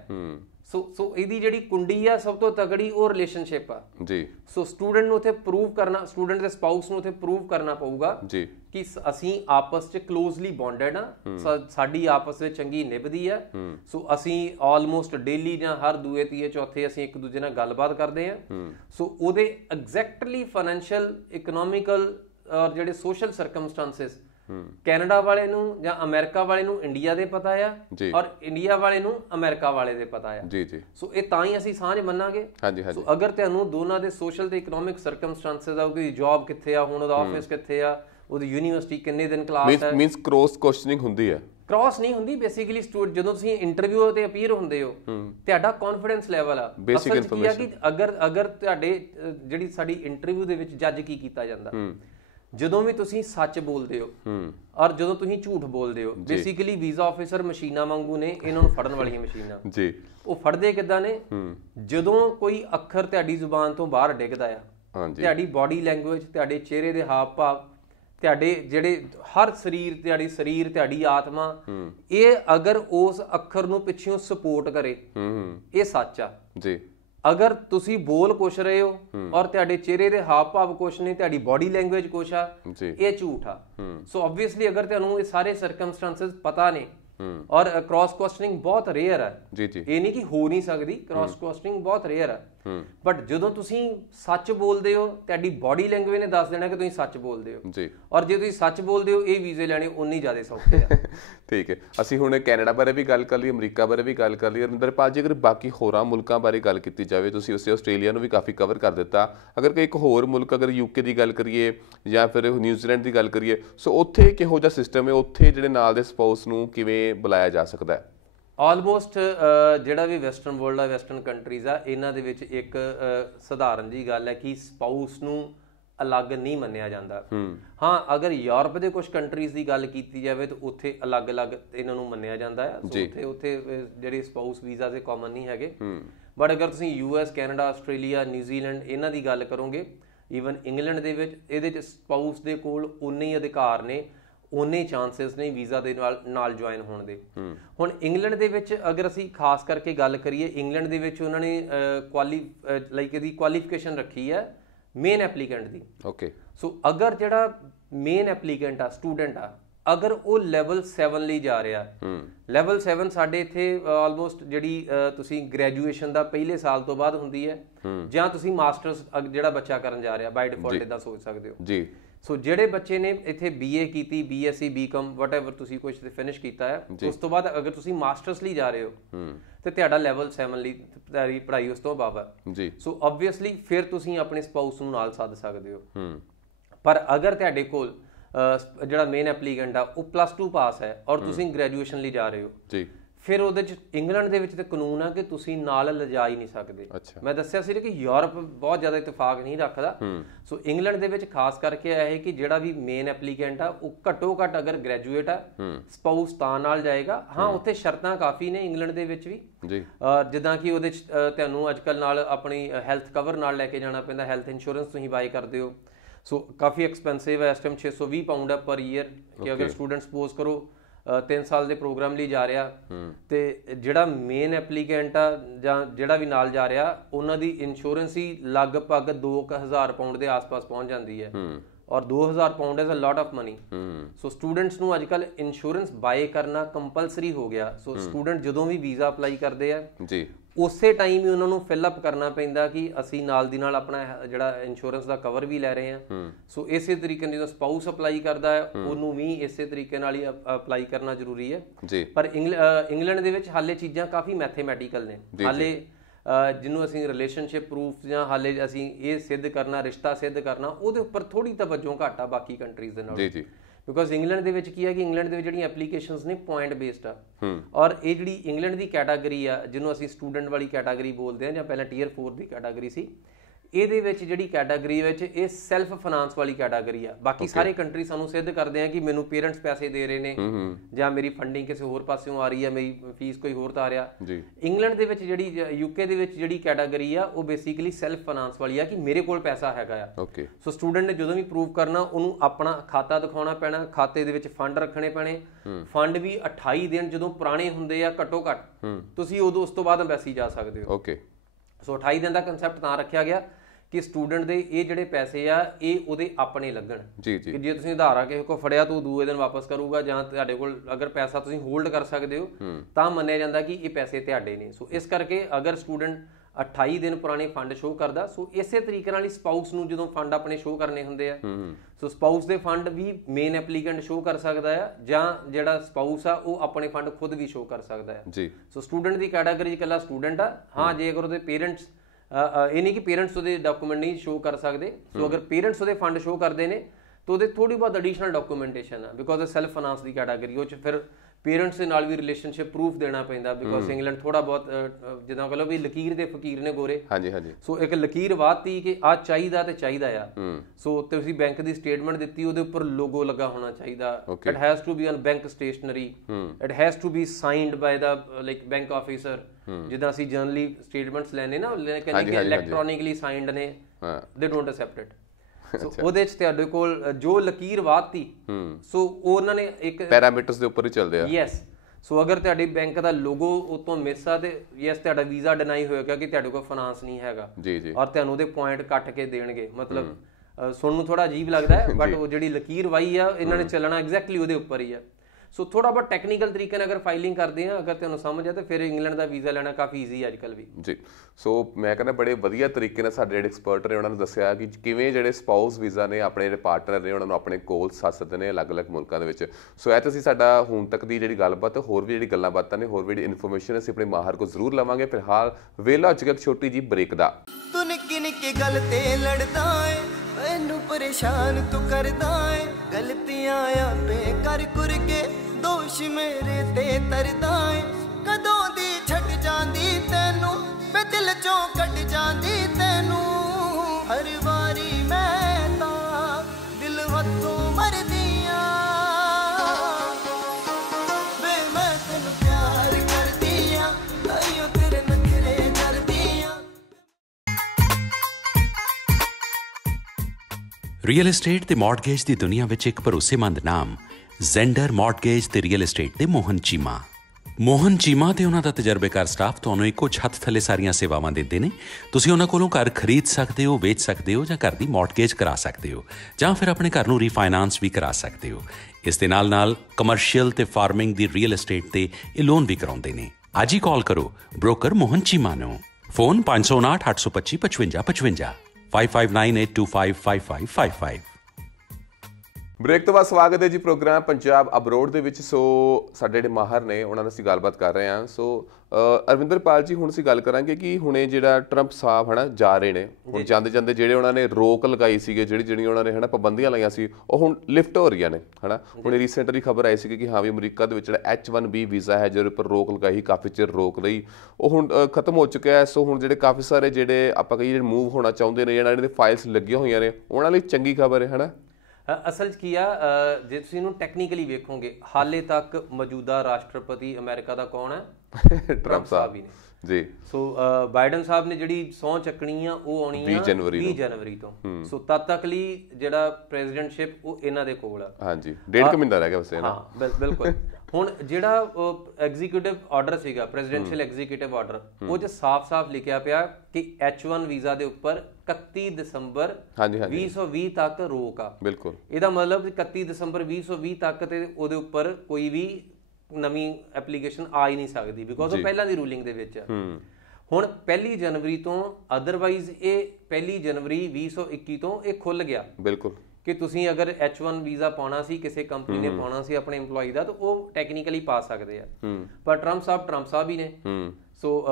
ਸੋ ਇਹਦੀ ਜਿਹੜੀ ਕੁੰਡੀ ਆ ਸਭ ਤੋਂ ਤਗੜੀ ਉਹ ਰਿਲੇਸ਼ਨਸ਼ਿਪ ਆ ਜੀ। ਸੋ ਸਟੂਡੈਂਟ ਨੂੰ ਉੱਥੇ ਪ੍ਰੂਵ ਕਰਨਾ, ਸਟੂਡੈਂਟ ਦੇ ਸਪਾਊਸ ਨੂੰ ਉੱਥੇ ਪ੍ਰੂਵ ਕਰਨਾ ਪਊਗਾ ਜੀ ਕਿ ਅਸੀਂ ਆਪਸ 'ਚ ਕਲੋਜ਼ਲੀ ਬੌਂਡਡ ਆ, ਸਾਡੀ ਆਪਸ ਵਿੱਚ ਚੰਗੀ ਨਿਭਦੀ ਆ। ਸੋ ਅਸੀਂ ਆਲਮੋਸਟ ਡੇਲੀ ਜਾਂ ਹਰ ਦੂਏ ਤੀਏ ਚੌਥੇ ਅਸੀਂ ਇੱਕ ਦੂਜੇ ਨਾਲ ਗੱਲਬਾਤ ਕਰਦੇ ਆ। ਸੋ ਉਹਦੇ ਐਗਜ਼ੈਕਟਲੀ ਫਾਈਨੈਂਸ਼ੀਅਲ, ਇਕਨੋਮਿਕਲ ਔਰ ਜਿਹੜੇ ਸੋਸ਼ਲ ਸਰਕਮਸਟੈਂਸਿਸ ਕੈਨੇਡਾ ਵਾਲੇ ਨੂੰ ਜਾਂ ਅਮਰੀਕਾ ਵਾਲੇ ਨੂੰ ਇੰਡੀਆ ਦੇ ਪਤਾ ਆ ਔਰ ਇੰਡੀਆ ਵਾਲੇ ਨੂੰ ਅਮਰੀਕਾ ਵਾਲੇ ਦੇ ਪਤਾ ਆ ਜੀ ਜੀ। ਸੋ ਇਹ ਤਾਂ ਹੀ ਅਸੀਂ ਸਾਂਝ ਮੰਨਾਂਗੇ। ਸੋ ਅਗਰ ਤੁਹਾਨੂੰ ਦੋਨਾਂ ਦੇ ਸੋਸ਼ਲ ਤੇ ਇਕਨੋਮਿਕ ਸਰਕਮਸਟੈਂਸਿਸ ਆ, ਉਹਦੀ ਜੌਬ ਕਿੱਥੇ ਆ, ਹੁਣ ਉਹਦਾ ਆਫਿਸ ਕਿੱਥੇ ਆ, ਉਹਦੀ ਯੂਨੀਵਰਸਿਟੀ ਕਿੰਨੇ ਦਿਨ ਕਲਾਸ ਹੈ, ਮੀਨਸ ਕ੍ਰੋਸ ਕੁਐਸਚਨਿੰਗ ਹੁੰਦੀ ਹੈ। ਕ੍ਰੋਸ ਨਹੀਂ ਹੁੰਦੀ ਬੇਸਿਕਲੀ, ਜਦੋਂ ਤੁਸੀਂ ਇੰਟਰਵਿਊ ਤੇ ਅਪੀਅਰ ਹੁੰਦੇ ਹੋ ਤੁਹਾਡਾ ਕੌਨਫੀਡੈਂਸ ਲੈਵਲ ਆ ਬੇਸਿਕ ਇਨਫੋਰਮੇਸ਼ਨ ਕਿ ਅਗਰ ਤੁਹਾਡੇ ਜਿਹੜੀ ਸਾਡੀ ਇੰਟਰਵਿਊ ਦੇ ਵਿੱਚ ਜੱਜ ਕੀ ਕੀਤਾ ਜਾਂਦਾ, ਜਦੋਂ ਵੀ ਤੁਸੀਂ ਸੱਚ ਬੋਲਦੇ ਹੋ ਔਰ ਜਦੋਂ ਤੁਸੀਂ ਝੂਠ ਬੋਲਦੇ ਹੋ, ਬੇਸਿਕਲੀ ਵੀਜ਼ਾ ਆਫਿਸਰ ਮਸ਼ੀਨਾਂ ਵਾਂਗੂ ਨੇ, ਇਹਨਾਂ ਨੂੰ ਫੜਨ ਵਾਲੀਆਂ ਮਸ਼ੀਨਾਂ ਜੀ। ਉਹ ਫੜਦੇ ਕਿੱਦਾਂ ਨੇ, ਜਦੋਂ ਕੋਈ ਅੱਖਰ ਤੁਹਾਡੀ ਜ਼ੁਬਾਨ ਤੋਂ ਬਾਹਰ ਡਿੱਗਦਾ ਆ, ਤੁਹਾਡੀ ਬਾਡੀ ਲੈਂਗੁਏਜ, ਤੁਹਾਡੇ ਚਿਹਰੇ ਦੇ ਹਾਵ ਭਾਵ, ਤੁਹਾਡੇ ਜਿਹੜੇ ਹਰ ਸਰੀਰ ਤੁਹਾਡੀ ਆਤਮਾ, ਇਹ ਅਗਰ ਉਸ ਅੱਖਰ ਨੂੰ ਪਿੱਛੋਂ ਸਪੋਰਟ ਕਰੇ, ਇਹ ਸੱਚ ਆ ਜੀ। ਅਗਰ ਤੁਸੀਂ ਬੋਲ ਕੁਛ ਰਹੇ ਹੋ ਔਰ ਤੁਹਾਡੇ ਚਿਹਰੇ ਦੇ ਹਾਵ ਭਾਵ ਕੁਛ ਨੇ, ਤੁਹਾਡੀ ਬਾਡੀ ਲੈਂਗੁਏਜ ਕੁਛ ਆ, ਇਹ ਝੂਠ ਆ। ਸੋ ਆਬਵੀਅਸਲੀ ਅਗਰ ਤੁਹਾਨੂੰ ਇਹ ਸਾਰੇ ਸਰਕਮਸਟੈਂਸਸ ਪਤਾ ਨੇ ਔਰ ਕ੍ਰਾਸ ਕੁਐਸਚਨਿੰਗ ਬਹੁਤ ਰੇਅਰ ਹੈ ਜੀ ਜੀ, ਇਹ ਨਹੀਂ ਕਿ ਹੋ ਨਹੀਂ ਸਕਦੀ, ਕ੍ਰਾਸ ਕੁਐਸਚਨਿੰਗ ਬਹੁਤ ਰੇਅਰ ਹੈ। ਬਟ ਜਦੋਂ ਤੁਸੀਂ ਸੱਚ ਬੋਲਦੇ ਹੋ, ਤੁਹਾਡੀ ਬਾਡੀ ਲੈਂਗੁਏਜ ਨੇ ਦੱਸ ਦੇਣਾ ਕਿ ਤੁਸੀਂ ਸੱਚ ਬੋਲਦੇ ਹੋ ਜੀ। ਔਰ ਜੇ ਤੁਸੀਂ ਸੱਚ ਬੋਲਦੇ ਹੋ, ਇਹ ਵੀਜ਼ੇ ਲੈਣੇ ਉਨੇ ਹੀ ਜ਼ਿਆਦਾ ਸੌਖੇ ਆ। ਠੀਕ ਹੈ, ਅਸੀਂ ਹੁਣ ਕੈਨੇਡਾ ਬਾਰੇ ਵੀ ਗੱਲ ਕਰ ਲਈ, ਅਮਰੀਕਾ ਬਾਰੇ ਵੀ ਗੱਲ ਕਰ ਲਈ। ਅਰਵਿੰਦਰਪਾਲ ਜੀ, ਅਗਰ ਬਾਕੀ ਹੋਰਾਂ ਮੁਲਕਾਂ ਬਾਰੇ ਗੱਲ ਕੀਤੀ ਜਾਵੇ, ਤੁਸੀਂ ਉਸੇ ਆਸਟ੍ਰੇਲੀਆ ਨੂੰ ਵੀ ਕਾਫੀ ਕਵਰ ਕਰ ਦਿੱਤਾ। ਅਗਰ ਕੋਈ ਇੱਕ ਹੋਰ ਮੁਲਕ, ਅਗਰ ਯੂਕੇ ਦੀ ਗੱਲ ਕਰੀਏ ਜਾਂ ਫਿਰ ਨਿਊਜ਼ੀਲੈਂਡ ਦੀ ਗੱਲ ਕਰੀਏ, ਸੋ ਉੱਥੇ ਕਿਹੋ ਜਿਹਾ ਸਿਸਟਮ ਹੈ, ਉੱਥੇ ਜਿਹੜੇ ਨਾਲ ਦੇ ਸਪਾਊਸ ਨੂੰ ਕਿਵੇਂ ਬੁਲਾਇਆ ਜਾ ਸਕਦਾ ਹੈ? ਆਲਮੋਸਟ ਜਿਹੜਾ ਵੀ ਵੈਸਟਰਨ ਵਰਲਡ ਆ, ਵੈਸਟਰਨ ਕੰਟਰੀਜ਼ ਆ, ਇਹਨਾਂ ਦੇ ਵਿੱਚ ਇੱਕ ਸਧਾਰਨ ਜੀ ਗੱਲ ਹੈ ਕਿ ਸਪਾਊਸ ਨੂੰ ਅਲੱਗ ਨਹੀਂ ਮੰਨਿਆ ਜਾਂਦਾ। ਹਾਂ, ਅਗਰ ਯੂਰਪ ਦੇ ਕੁਝ ਕੰਟਰੀਜ਼ ਦੀ ਗੱਲ ਕੀਤੀ ਜਾਵੇ ਤਾਂ ਉੱਥੇ ਅਲੱਗ-ਅਲੱਗ ਇਹਨਾਂ ਨੂੰ ਮੰਨਿਆ ਜਾਂਦਾ ਹੈ। ਉੱਥੇ ਜਿਹੜੇ ਸਪਾਊਸ ਵੀਜ਼ਾ ਦੇ ਕਾਮਨ ਨਹੀਂ ਹੈਗੇ। ਬਟ ਅਗਰ ਤੁਸੀਂ US, ਕੈਨੇਡਾ, ਆਸਟ੍ਰੇਲੀਆ, ਨਿਊਜ਼ੀਲੈਂਡ ਇਹਨਾਂ ਦੀ ਗੱਲ ਕਰੋਗੇ, ਈਵਨ ਇੰਗਲੈਂਡ ਦੇ ਵਿੱਚ, ਇਹਦੇ 'ਚ ਸਪਾਊਸ ਦੇ ਕੋਲ ਉਨੇ ਹੀ ਅਧਿਕਾਰ ਨੇ, ਉਨੇ ਚਾਂਸਸ ਨੇ ਵੀਜ਼ਾ ਦੇ ਨਾਲ ਜੁਆਇਨ ਹੋਣ ਦੇ। ਹੁਣ ਇੰਗਲੈਂਡ ਦੇ ਵਿੱਚ ਅਗਰ ਅਸੀਂ ਖਾਸ ਕਰਕੇ ਗੱਲ ਕਰੀਏ, ਇੰਗਲੈਂਡ ਦੇ ਵਿੱਚ ਉਹਨਾਂ ਨੇ ਇਹਦੀ ਕੁਆਲੀਫਿਕੇਸ਼ਨ ਰੱਖੀ ਹੈ ਮੇਨ ਐਪਲੀਕੈਂਟ ਦੀ। ਓਕੇ, ਸੋ ਅਗਰ ਜਿਹੜਾ ਮੇਨ ਐਪਲੀਕੈਂਟ ਆ, ਸਟੂਡੈਂਟ ਆ, ਅਗਰ ਉਹ ਲੈਵਲ 7 ਲਈ ਜਾ ਰਿਹਾ, ਲੈਵਲ 7 ਸਾਡੇ ਇੱਥੇ ਆਲਮੋਸਟ ਜਿਹੜੀ ਤੁਸੀਂ ਗ੍ਰੈਜੂਏਸ਼ਨ ਦਾ ਪਹਿਲੇ ਸਾਲ ਤੋਂ ਬਾਅਦ ਹੁੰਦੀ ਹੈ, ਜਾਂ ਤੁਸੀਂ ਮਾਸਟਰਸ ਜਿਹੜਾ ਬੱਚਾ ਕਰਨ ਜਾ ਰਿਹਾ ਬਾਈ ਡਿਫਾਲਟ ਇਦਾਂ ਸੋਚ ਸਕਦੇ ਹੋ ਜੀ। ਸੋ ਜਿਹੜੇ ਬੱਚੇ ਨੇ ਇੱਥੇ BA ਕੀਤੀ, BSc, BCom ਵਟਐਵਰ ਤੁਸੀਂ ਕੁਝ ਤੇ ਫਿਨਿਸ਼ ਕੀਤਾ ਹੈ, ਉਸ ਤੋਂ ਬਾਅਦ ਅਗਰ ਤੁਸੀਂ ਮਾਸਟਰਸ ਲਈ ਜਾ ਰਹੇ ਹੋ ਤੇ ਤੁਹਾਡਾ ਲੈਵਲ 7 ਲਈ ਤੁਹਾਡੀ ਪੜ੍ਹਾਈ ਉਸ ਤੋਂ ਬਾਅਦ ਜੀ। ਸੋ ਆਬਵੀਅਸਲੀ ਫਿਰ ਤੁਸੀਂ ਆਪਣੇ ਸਪਾਊਸ ਨੂੰ ਨਾਲ ਸੱਦ ਸਕਦੇ ਹੋ। ਪਰ ਅਗਰ ਤੁਹਾਡੇ ਕੋਲ ਜਿਹੜਾ ਮੇਨ ਐਪਲੀਕੈਂਟ ਆ ਉਹ +2 ਪਾਸ ਹੈ ਔਰ ਤੁਸੀਂ ਗ੍ਰੈਜੂਏਸ਼ਨ ਲਈ ਜਾ ਰਹੇ ਹੋ ਜੀ, ਫਿਰ ਉਹਦੇ 'ਚ ਇੰਗਲੈਂਡ ਦੇ ਵਿੱਚ ਤਾਂ ਕਾਨੂੰਨ ਆ ਕਿ ਤੁਸੀਂ ਨਾਲ ਲਿਜਾ ਹੀ ਨਹੀਂ ਸਕਦੇ। ਮੈਂ ਦੱਸਿਆ ਸੀ ਕਿ ਯੂਰਪ ਬਹੁਤ ਜ਼ਿਆਦਾ ਇਤਫਾਕ ਨਹੀਂ ਰੱਖਦਾ। ਸੋ ਇੰਗਲੈਂਡ ਦੇ ਵਿੱਚ ਖਾਸ ਕਰਕੇ ਇਹ ਹੈ ਕਿ ਜਿਹੜਾ ਵੀ ਮੇਨ ਐਪਲੀਕੈਂਟ ਆ ਉਹ ਘੱਟੋ ਘੱਟ ਅਗਰ ਗ੍ਰੈਜੂਏਟ ਆ, ਸਪਾਊਸ ਤਾਂ ਨਾਲ ਜਾਏਗਾ। ਹਾਂ, ਉੱਥੇ ਸ਼ਰਤਾਂ ਕਾਫੀ ਨੇ ਇੰਗਲੈਂਡ ਦੇ ਵਿੱਚ ਵੀ, ਜਿੱਦਾਂ ਕਿ ਉਹਦੇ 'ਚ ਤੁਹਾਨੂੰ ਅੱਜ ਕੱਲ੍ਹ ਨਾਲ ਆਪਣੀ ਹੈਲਥ ਕਵਰ ਨਾਲ ਲੈ ਕੇ ਜਾਣਾ ਪੈਂਦਾ, ਹੈਲਥ ਇੰਸ਼ੋਰੈਂਸ ਤੁਸੀਂ ਬਾਈ ਕਰਦੇ ਹੋ। ਸੋ ਕਾਫੀ ਐਕਸਪੈਂਸਿਵ ਹੈ, ਇਸ ਟਾਈਮ 620 ਪਾਉਂਡ ਹੈ ਪਰ ਈਅਰ, ਕਿ ਅਗਰ ਸਟੂਡੈਂਟ ਸਪੋਜ਼ ਕਰੋ 3 ਸਾਲ ਦੇ ਪ੍ਰੋਗਰਾਮ ਲਈ ਜਾ ਰਿਹਾ ਤੇ ਜਿਹੜਾ ਮੇਨ ਐਪਲੀਕੈਂਟ ਆ ਜਾਂ ਜਿਹੜਾ ਵੀ ਨਾਲ ਜਾ ਰਿਹਾ ਉਹਨਾਂ ਦੀ ਇੰਸ਼ੋਰੈਂਸ ਹੀ ਲਗਭਗ 2000 ਪਾਉਂਡ ਦੇ ਆਸ-ਪਾਸ ਪਹੁੰਚ ਜਾਂਦੀ ਹੈ ਔਰ 2000 pound is a lot of money. So students ਨੂੰ ਅੱਜ ਕੱਲ ਇੰਸ਼ੋਰੈਂਸ ਬਾਏ ਕਰਨਾ ਕੰਪਲਸਰੀ ਹੋ ਗਿਆ। ਸੋ ਸਟੂਡੈਂਟ ਜਦੋਂ ਵੀ ਵੀਜ਼ਾ ਅਪਲਾਈ ਕਰਦੇ ਆ ਜੀ ਉਸੇ ਟਾਈਮ ਹੀ ਉਹਨਾਂ ਨੂੰ ਫਿਲ ਅਪ ਕਰਨਾ ਪੈਂਦਾ ਕਿ ਅਸੀਂ ਨਾਲ ਦੀ ਨਾਲ ਆਪਣਾ ਜਿਹੜਾ ਇੰਸ਼ੋਰੈਂਸ ਦਾ ਕਵਰ ਵੀ ਲੈ ਰਹੇ ਹਾਂ। ਸੋ ਇਸੇ ਤਰੀਕੇ ਨਾਲ ਜਦੋਂ ਸਪਾਊਸ ਅਪਲਾਈ ਕਰਦਾ ਹੈ ਉਹਨੂੰ ਵੀ ਇਸੇ ਤਰੀਕੇ ਨਾਲ ਹੀ ਅਪਲਾਈ ਕਰਨਾ ਜ਼ਰੂਰੀ ਹੈ। ਪਰ ਇੰਗਲੈਂਡ ਦੇ ਵਿੱਚ ਹਾਲੇ ਚੀਜ਼ਾਂ ਕਾਫੀ ਮੈਥੇਮੈਟੀਕਲ ਨੇ। ਹਾਲੇ ਜਿਹਨੂੰ ਅਸੀਂ ਰਿਲੇਸ਼ਨਸ਼ਿਪ ਪ੍ਰੂਫ ਜਾਂ ਹਾਲੇ ਅਸੀਂ ਇਹ ਸਿੱਧ ਕਰਨਾ, ਰਿਸ਼ਤਾ ਸਿੱਧ ਕਰਨਾ, ਉਹਦੇ ਉੱਪਰ ਥੋੜੀ ਤਵੱਜੋ ਘੱਟ ਆ ਬਾਕੀ ਕੰਟਰੀਜ਼ ਦੇ ਨਾਲ। ਬਿਕੋਜ਼ ਇੰਗਲੈਂਡ ਦੇ ਵਿੱਚ ਕੀ ਹੈ ਕਿ ਇੰਗਲੈਂਡ ਦੇ ਵਿੱਚ ਜਿਹੜੀਆਂ ਐਪਲੀਕੇਸ਼ਨਸ ਨੇ ਪੁਆਇੰਟ ਬੇਸਡ ਆ ਔਰ ਇਹ ਜਿਹੜੀ ਇੰਗਲੈਂਡ ਦੀ ਕੈਟਾਗਰੀ ਆ ਜਿਹਨੂੰ ਅਸੀਂ ਸਟੂਡੈਂਟ ਵਾਲੀ ਕੈਟਾਗਰੀ ਬੋਲਦੇ ਹਾਂ ਜਾਂ ਪਹਿਲਾਂ ਟੀਅਰ 4 ਦੀ ਕੈਟਾਗਰੀ ਸੀ, ਇਹਦੇ ਵਿੱਚ ਜਿਹੜੀ ਕੈਟਾਗਰੀ ਵਿੱਚ ਇਹ ਸੈਲਫ ਫਾਈਨਾਂਸ ਵਾਲੀ ਕੈਟਾਗਰੀ ਆ। ਬਾਕੀ ਸਾਰੇ ਕੰਟਰੀ ਸਾਨੂੰ ਸਿੱਧ ਕਰਦੇ ਆ ਕਿ ਮੈਨੂੰ ਪੇਰੈਂਟਸ ਪੈਸੇ ਦੇ ਰਹੇ ਨੇ ਜਾਂ ਮੇਰੀ ਫੰਡਿੰਗ ਕਿਸੇ ਹੋਰ ਪਾਸਿਓਂ ਆ ਰਹੀ ਆ, ਮੇਰੀ ਫੀਸ ਕੋਈ ਹੋਰ ਤਾਂ ਆ ਰਿਹਾ। ਇੰਗਲੈਂਡ ਦੇ ਵਿੱਚ ਜਿਹੜੀ ਯੂਕੇ ਦੇ ਵਿੱਚ ਜਿਹੜੀ ਕੈਟਾਗਰੀ ਆ ਉਹ ਬੇਸਿਕਲੀ ਸੈਲਫ ਫਾਈਨਾਂਸ ਵਾਲੀ ਆ ਕਿ ਮੇਰੇ ਕੋਲ ਪੈਸਾ ਹੈਗਾ ਆ। ਸੋ ਸਟੂਡੈਂਟ ਨੇ ਜਦੋਂ ਵੀ ਪ੍ਰੂਵ ਕਰਨਾ ਉਹਨੂੰ ਆਪਣਾ ਖਾਤਾ ਦਿਖਾਉਣਾ ਪੈਣਾ, ਖਾਤੇ ਦੇ ਵਿੱਚ ਫੰਡ ਰੱਖਣੇ ਪੈਣੇ। ਫੰਡ ਵੀ 28 ਦਿਨ ਜਦੋਂ ਪੁਰਾਣੇ ਹੁੰਦੇ ਆ ਘੱਟੋ ਘੱਟ, ਤੁਸੀਂ ਉਦੋਂ ਉਸ ਤੋਂ ਬਾਅਦ ਐਮਬੈਸੀ ਜਾ ਸਕਦੇ ਹੋ। ਸੋ 28 ਦਿਨ ਦਾ ਕੰਸੈਪਟ ਤਾਂ ਰੱਖਿਆ ਗਿਆ ਕਿ ਸਟੂਡੈਂਟ ਦੇ ਇਹ ਜਿਹੜੇ ਪੈਸੇ ਆ ਇਹ ਉਹਦੇ ਆਪਣੇ ਲੱਗਣ ਕਿ ਜੇ ਤੁਸੀਂ ਉਧਾਰਾ ਕਿਸੇ ਕੋਲ ਫੜਿਆ ਤਾਂ ਉਹ ਦੂਏ ਦਿਨ ਵਾਪਸ ਕਰੂਗਾ ਜਾਂ ਤੁਹਾਡੇ ਕੋਲ ਅਗਰ ਪੈਸਾ ਤੁਸੀਂ ਹੋਲਡ ਕਰ ਸਕਦੇ ਹੋ ਤਾਂ ਮੰਨਿਆ ਜਾਂਦਾ ਕਿ ਇਹ ਪੈਸੇ ਤੁਹਾਡੇ ਨੇ। ਸੋ ਇਸ ਕਰਕੇ ਅਗਰ ਸਟੂਡੈਂਟ 28 ਦਿਨ ਪੁਰਾਣੇ ਫੰਡ ਸ਼ੋਅ ਕਰਦਾ, ਸੋ ਇਸੇ ਤਰੀਕੇ ਨਾਲ ਹੀ ਸਪਾਊਸ ਨੂੰ ਜਦੋਂ ਫੰਡ ਆਪਣੇ ਸ਼ੋਅ ਕਰਨੇ ਹੁੰਦੇ ਆ, ਸੋ ਸਪਾਊਸ ਦੇ ਫੰਡ ਵੀ ਮੇਨ ਐਪਲੀਕੈਂਟ ਸ਼ੋਅ ਕਰ ਸਕਦਾ ਆ ਜਾਂ ਜਿਹੜਾ ਸਪਾਊਸ ਆ ਉਹ ਆਪਣੇ ਫੰਡ ਖੁਦ ਵੀ ਸ਼ੋਅ ਕਰ ਸਕਦਾ ਹੈ। ਸੋ ਸਟੂਡੈਂਟ ਦੀ ਕੈਟਾਗਰੀ ਇਕੱਲਾ ਸਟੂਡੈਂਟ ਆ। ਹਾਂ, ਜੇ ਅਗਰ ਉਹਦੇ ਪੇਰੈਂਟਸ ਇਹ ਨਹੀਂ ਕਿ ਪੇਰੈਂਟਸ ਉਹਦੇ ਡਾਕੂਮੈਂਟ ਨਹੀਂ ਸ਼ੋਅ ਕਰ ਸਕਦੇ। ਸੋ ਅਗਰ ਪੇਰੈਂਟਸ ਉਹਦੇ ਫੰਡ ਸ਼ੋਅ ਕਰਦੇ ਨੇ ਤਾਂ ਉਹਦੇ ਥੋੜੀ ਬਹੁਤ ਐਡੀਸ਼ਨਲ ਡਾਕੂਮੈਂਟੇਸ਼ਨ ਆ because self finance the category ਉਹ 'ਚ ਫਿਰ ਪੇਰੈਂਟਸ ਦੇ ਨਾਲ ਵੀ ਰਿਲੇਸ਼ਨਸ਼ਿਪ ਪ੍ਰੂਫ ਦੇਣਾ ਪੈਂਦਾ ਬਿਕੋਜ਼ ਇੰਗਲੈਂਡ ਥੋੜਾ ਬਹੁਤ ਜਿੱਦਾਂ ਕਹ ਲਓ ਵੀ ਲਕੀਰ ਦੇ ਫਕੀਰ ਨੇ ਗੋਰੇ। ਸੋ ਇੱਕ ਲਕੀਰ ਵਾਹਤੀ ਕਿ ਆਹ ਚਾਹੀਦਾ ਤੇ ਚਾਹੀਦਾ ਆ। ਸੋ ਤੁਸੀਂ ਬੈਂਕ ਦੀ ਸਟੇਟਮੈਂਟ ਦਿੱਤੀ ਉਹਦੇ ਉੱਪਰ ਲੋਗੋ ਲੱਗਾ ਹੋਣਾ ਚਾਹੀਦਾ। It has to be on bank stationery, it has to be signed by the like bank officer. ਜਿੱਦਾਂ ਅਸੀਂ ਜਨਰਲੀ ਸਟੇਟਮੈਂਟਸ ਲੈਣੇ ਨਾ ਕਹਿੰਦੇ ਕਿ ਇਲੈਕਟ੍ਰੋਨਿਕਲੀ ਸਾਈਨਡ ਨੇ, ਦੇ ਡੋਂਟ ਅਸੈਪਟ ਇਟ। ਸੋ ਉਹਦੇ ਚ ਤੁਹਾਡੇ ਕੋਲ ਜੋ ਲਕੀਰ ਵਾਹਤੀ ਸੋ ਉਹਨਾਂ ਨੇ ਇੱਕ ਪੈਰਾਮੀਟਰਸ ਦੇ ਉੱਪਰ ਹੀ ਚੱਲਦੇ ਆ। ਯੈਸ। ਸੋ ਅਗਰ ਤੁਹਾਡੀ ਬੈਂਕ ਦਾ ਲੋਗੋ ਉਤੋਂ ਮਿਸ ਆ ਤੇ ਯੈਸ ਤੁਹਾਡਾ ਵੀਜ਼ਾ ਡਿਨਾਈ ਹੋਏਗਾ ਕਿ ਤੁਹਾਡੇ ਕੋਲ ਫਾਈਨਾਂਸ ਨਹੀਂ ਹੈਗਾ ਔਰ ਤੁਹਾਨੂੰ ਉਹਦੇ ਪੁਆਇੰਟ ਕੱਟ ਕੇ ਦੇਣਗੇ। ਮਤਲਬ ਸੁਣਨ ਨੂੰ ਥੋੜਾ ਅਜੀਬ ਲੱਗਦਾ ਹੈ ਬਟ ਉਹ ਜਿਹੜੀ ਲਕੀਰ ਵਾਈ ਆ ਇਹਨਾਂ ਨੇ ਚੱਲਣਾ ਐਗਜ਼ੈਕਟਲੀ ਉਹਦੇ ਉੱਪਰ ਹੀ ਆ। ਸੋ ਥੋੜਾ ਬਹੁਤ ਟੈਕਨੀਕਲ ਤਰੀਕੇ ਨਾਲ ਅਗਰ ਫਾਈਲਿੰਗ ਕਰਦੇ ਆ, ਅਗਰ ਤੁਹਾਨੂੰ ਸਮਝ ਆ ਤਾਂ ਫਿਰ ਇੰਗਲੈਂਡ ਦਾ ਵੀਜ਼ਾ ਲੈਣਾ ਕਾਫੀ ਈਜ਼ੀ ਅੱਜ ਕੱਲ੍ਹ ਵੀ ਜੀ। ਸੋ ਮੈਂ ਕਹਿੰਦਾ ਬੜੇ ਵਧੀਆ ਤਰੀਕੇ ਨਾਲ ਸਾਡੇ ਜਿਹੜੇ ਐਕਸਪਰਟ ਨੇ ਉਹਨਾਂ ਨੇ ਦੱਸਿਆ ਕਿ ਕਿਵੇਂ ਜਿਹੜੇ ਸਪਾਊਸ ਵੀਜ਼ਾ ਨੇ ਆਪਣੇ ਜਿਹੜੇ ਪਾਰਟਨਰ ਨੇ ਉਹਨਾਂ ਨੂੰ ਆਪਣੇ ਕੋਲ ਸੱਦ ਸਕਦੇ ਨੇ ਅਲੱਗ-ਅਲੱਗ ਮੁਲਕਾਂ ਦੇ ਵਿੱਚ। ਸੋ ਇਹ ਤੁਸੀਂ ਸਾਡਾ ਹੁਣ ਤੱਕ ਦੀ ਜਿਹੜੀ ਗੱਲਬਾਤ ਹੋਰ ਵੀ ਜਿਹੜੀ ਗੱਲਾਂ ਬਾਤਾਂ ਨੇ ਹੋਰ ਵੀ ਜਿਹੜੀ ਇਨਫੋਰਮੇਸ਼ਨ ਅਸੀਂ ਆਪਣੇ ਮਾਹਰ ਕੋਲ ਜ਼ਰੂਰ ਲਵਾਂਗੇ। ਫਿਲਹਾਲ ਵੇਲਾ ਹੋ ਚੁੱਕਿਆ ਇੱਕ ਛੋਟੀ ਜਿਹੀ ਬ੍ਰੇਕ ਦਾ। ਤੂੰ ਨਿੱਕੀ ਨਿੱਕੀ ਗੱਲ ਤੇ ਲੜਦਾ ਏ, ਮੈਨੂੰ ਪਰੇਸ਼ਾਨ ਤੂੰ ਕਰਦਾ ਏ, ਗਲਤੀਆਂ ਆਪੇ ਕਰ ਕੁਰ ਕੇ ਦੋਸ਼ ਮੇਰੇ ਤੇ ਤਰਦਾ ਏ। ਕਦੋਂ ਦੀ ਛੱਡ ਜਾਂਦੀ ਤੈਨੂੰ ਮੈਂ ਦਿਲ ਚੋਂ ਕੱਢ ਜਾਂਦੀ ਤੈਨੂੰ, ਹਰ ਵਾਰੀ ਮੈਂ ਤਾਂ ਦਿਲ ਹੱਥੋਂ ਮਰਦੀ ਆਂ ਵੇ ਮੈਂ ਤੈਨੂੰ ਪਿਆਰ ਕਰਦੀ ਆਂ, ਆਇਓ ਤੇਰੇ ਨਖਰੇ ਕਰਦੀ ਆਂ। ਰੀਅਲ ਏਸਟੇਟ ਤੇ ਮਾਰਟਗੇਜ ਦੀ ਦੁਨੀਆ ਵਿੱਚ ਇੱਕ ਭਰੋਸੇਮੰਦ ਨਾਮ ਜ਼ੈਂਡਰ ਮਾਰਟਗੇਜ ਤੇ ਰੀਅਲ ਏਸਟੇਟ ਦੇ ਮੋਹਨ ਚੀਮਾ ਤੇ ਉਹਨਾਂ ਦਾ ਤਜਰਬੇਕਾਰ ਸਟਾਫ ਤੁਹਾਨੂੰ ਇੱਕੋ ਛੱਤ ਥੱਲੇ ਸਾਰੀਆਂ ਸੇਵਾਵਾਂ ਦਿੰਦੇ ਨੇ। ਤੁਸੀਂ ਉਹਨਾਂ ਕੋਲੋਂ ਘਰ ਖਰੀਦ ਸਕਦੇ ਹੋ, ਵੇਚ ਸਕਦੇ ਹੋ ਜਾਂ ਘਰ ਦੀ ਮਾਰਟਗੇਜ ਕਰਾ ਸਕਦੇ ਹੋ ਜਾਂ ਫਿਰ ਆਪਣੇ ਘਰ ਨੂੰ ਰੀਫਾਈਨਾਂਸ ਵੀ ਕਰਾ ਸਕਦੇ ਹੋ। ਇਸ ਦੇ ਨਾਲ ਕਮਰਸ਼ੀਅਲ ਤੇ ਫਾਰਮਿੰਗ ਦੀ ਰੀਅਲ ਏਸਟੇਟ ਤੇ ਇਹ ਲੋਨ ਵੀ ਕਰਾਉਂਦੇ ਨੇ। ਅੱਜ ਹੀ ਕਾਲ ਕਰੋ ਬ੍ਰੋਕਰ ਮੋਹਨ ਚੀਮਾ ਨੂੰ। ਫੋਨ 559 825 5555 5558255555। ਬ੍ਰੇਕ ਤੋਂ ਬਾਅਦ ਸਵਾਗਤ ਹੈ ਜੀ ਪ੍ਰੋਗਰਾਮ ਪੰਜਾਬ ਅਬਰੋਡ ਦੇ ਵਿੱਚ। ਸੋ ਸਾਡੇ ਜਿਹੜੇ ਮਾਹਰ ਨੇ ਉਹਨਾਂ ਨਾਲ ਅਸੀਂ ਗੱਲਬਾਤ ਕਰ ਰਹੇ ਹਾਂ। ਸੋ ਅਰਵਿੰਦਰਪਾਲ ਜੀ, ਹੁਣ ਅਸੀਂ ਗੱਲ ਕਰਾਂਗੇ ਕਿ ਹੁਣੇ ਜਿਹੜਾ ਟਰੰਪ ਸਾਹਿਬ ਹੈ ਨਾ ਜਾ ਰਹੇ ਨੇ, ਹੁਣ ਜਾਂਦੇ ਜਾਂਦੇ ਜਿਹੜੇ ਉਹਨਾਂ ਨੇ ਰੋਕ ਲਗਾਈ ਸੀਗੇ, ਜਿਹੜੀਆਂ ਉਹਨਾਂ ਨੇ ਹੈ ਨਾ ਪਾਬੰਦੀਆਂ ਲਾਈਆਂ ਸੀ ਉਹ ਹੁਣ ਲਿਫਟ ਹੋ ਰਹੀਆਂ ਨੇ ਹੈ ਨਾ। ਹੁਣ ਰੀਸੈਂਟਲੀ ਖਬਰ ਆਈ ਸੀ ਕਿ ਹਾਂ ਵੀ ਅਮਰੀਕਾ ਦੇ ਵਿੱਚ ਜਿਹੜਾ H1B ਵੀਜ਼ਾ ਹੈ ਜਿਹਦੇ ਉੱਪਰ ਰੋਕ ਲਗਾਈ, ਕਾਫੀ ਚਿਰ ਰੋਕ ਲਈ, ਉਹ ਹੁਣ ਖਤਮ ਹੋ ਚੁੱਕਿਆ ਹੈ। ਸੋ ਹੁਣ ਜਿਹੜੇ ਕਾਫੀ ਸਾਰੇ ਜਿਹੜੇ ਆਪਾਂ ਕਹੀਏ ਜਿਹੜੇ ਮੂਵ ਹੋਣਾ ਚਾਹੁੰਦੇ ਨੇ, ਇਹਨਾਂ ਦੇ ਫਾਈਲਸ ਲੱਗੀਆਂ ਹੋਈਆਂ ਨੇ, ਉਹਨਾਂ ਲਈ ਚੰਗੀ ਖਬਰ ਹੈ ਨਾ। ਅਸਲ 'ਚ ਕੀ ਆ, ਜੇ ਤੁਸੀਂ ਇਹਨੂੰ ਟੈਕਨੀਕਲੀ ਵੇਖੋਗੇ ਹਾਲੇ ਤੱਕ ਮੌਜੂਦਾ ਰਾਸ਼ਟਰਪਤੀ ਅਮਰੀਕਾ ਦਾ ਕੌਣ ਹੈ? ਟਰੰਪ ਸਾਹਿਬ ਹੀ ਨੇ ਜੀ। ਸੋ ਬਾਈਡਨ ਸਾਹਿਬ ਨੇ ਜਿਹੜੀ ਸਹੁੰ ਚੱਕਣੀ ਆ ਉਹ ਆਉਣੀ ਆ 20 ਜਨਵਰੀ ਤੋਂ। ਸੋ ਤਦ ਤੱਕ ਲਈ ਜਿਹੜਾ ਪ੍ਰੈਜ਼ੀਡੈਂਟਸ਼ਿਪ ਉਹ ਇਹਨਾਂ ਦੇ ਕੋਲ ਆ। ਹਾਂਜੀ, 1.5 ਮਹੀਨਾ ਰਹਿ ਗਿਆ ਵਸੇ ਨਾ। ਹਾਂ ਬਿਲਕੁਲ। ਹੁਣ ਜਿਹੜਾ ਐਗਜ਼ੀਕਿਊਟਿਵ ਆਰਡਰ ਸੀਗਾ, ਪ੍ਰੈਜ਼ੀਡੈਂਸ਼ੀਅਲ ਐਗਜ਼ੀਕਿਊਟਿਵ ਆਰਡਰ, ਉਹ 'ਚ ਸਾਫ਼-ਸਾਫ਼ ਲਿਖਿਆ ਪਿਆ ਕਿ H1 ਵੀਜ਼ਾ ਦੇ ਉੱਪਰ 31 ਦਸੰਬਰ 2020 ਤੱਕ ਰੋਕ ਆ। ਬਿਲਕੁਲ, ਇਹਦਾ ਮਤਲਬ 31 ਦਸੰਬਰ 2020 ਤੱਕ ਤੇ ਉਹਦੇ ਉੱਪਰ ਕੋਈ ਵੀ ਨਵੀਂ ਐਪਲੀਕੇਸ਼ਨ ਆ ਹੀ ਨਹੀਂ ਸਕਦੀ, ਬਿਕੋਜ਼ ਉਹ ਪਹਿਲਾਂ ਦੀ ਰੂਲਿੰਗ ਦੇ ਵਿੱਚ ਆ। ਹੁਣ 1 ਜਨਵਰੀ ਤੋਂ ਅਦਰਵਾਈਜ਼ ਇਹ 1 ਜਨਵਰੀ 2021 ਤੋਂ ਇਹ ਖੁੱਲ ਗਿਆ। ਬਿਲਕੁਲ, ਕਿ ਤੁਸੀਂ ਅਗਰ H1 ਵੀਜ਼ਾ ਪਾਉਣਾ ਸੀ, ਕਿਸੇ ਕੰਪਨੀ ਨੇ ਪਾਉਣਾ ਸੀ ਆਪਣੇ EMPLOYEE ਦਾ, ਤਾਂ ਉਹ ਟੈਕਨੀਕਲੀ ਪਾ ਸਕਦੇ ਆ। ਪਰ ਟਰੰਪ ਸਾਹਿਬ ਹੀ ਨੇ। ਸੋ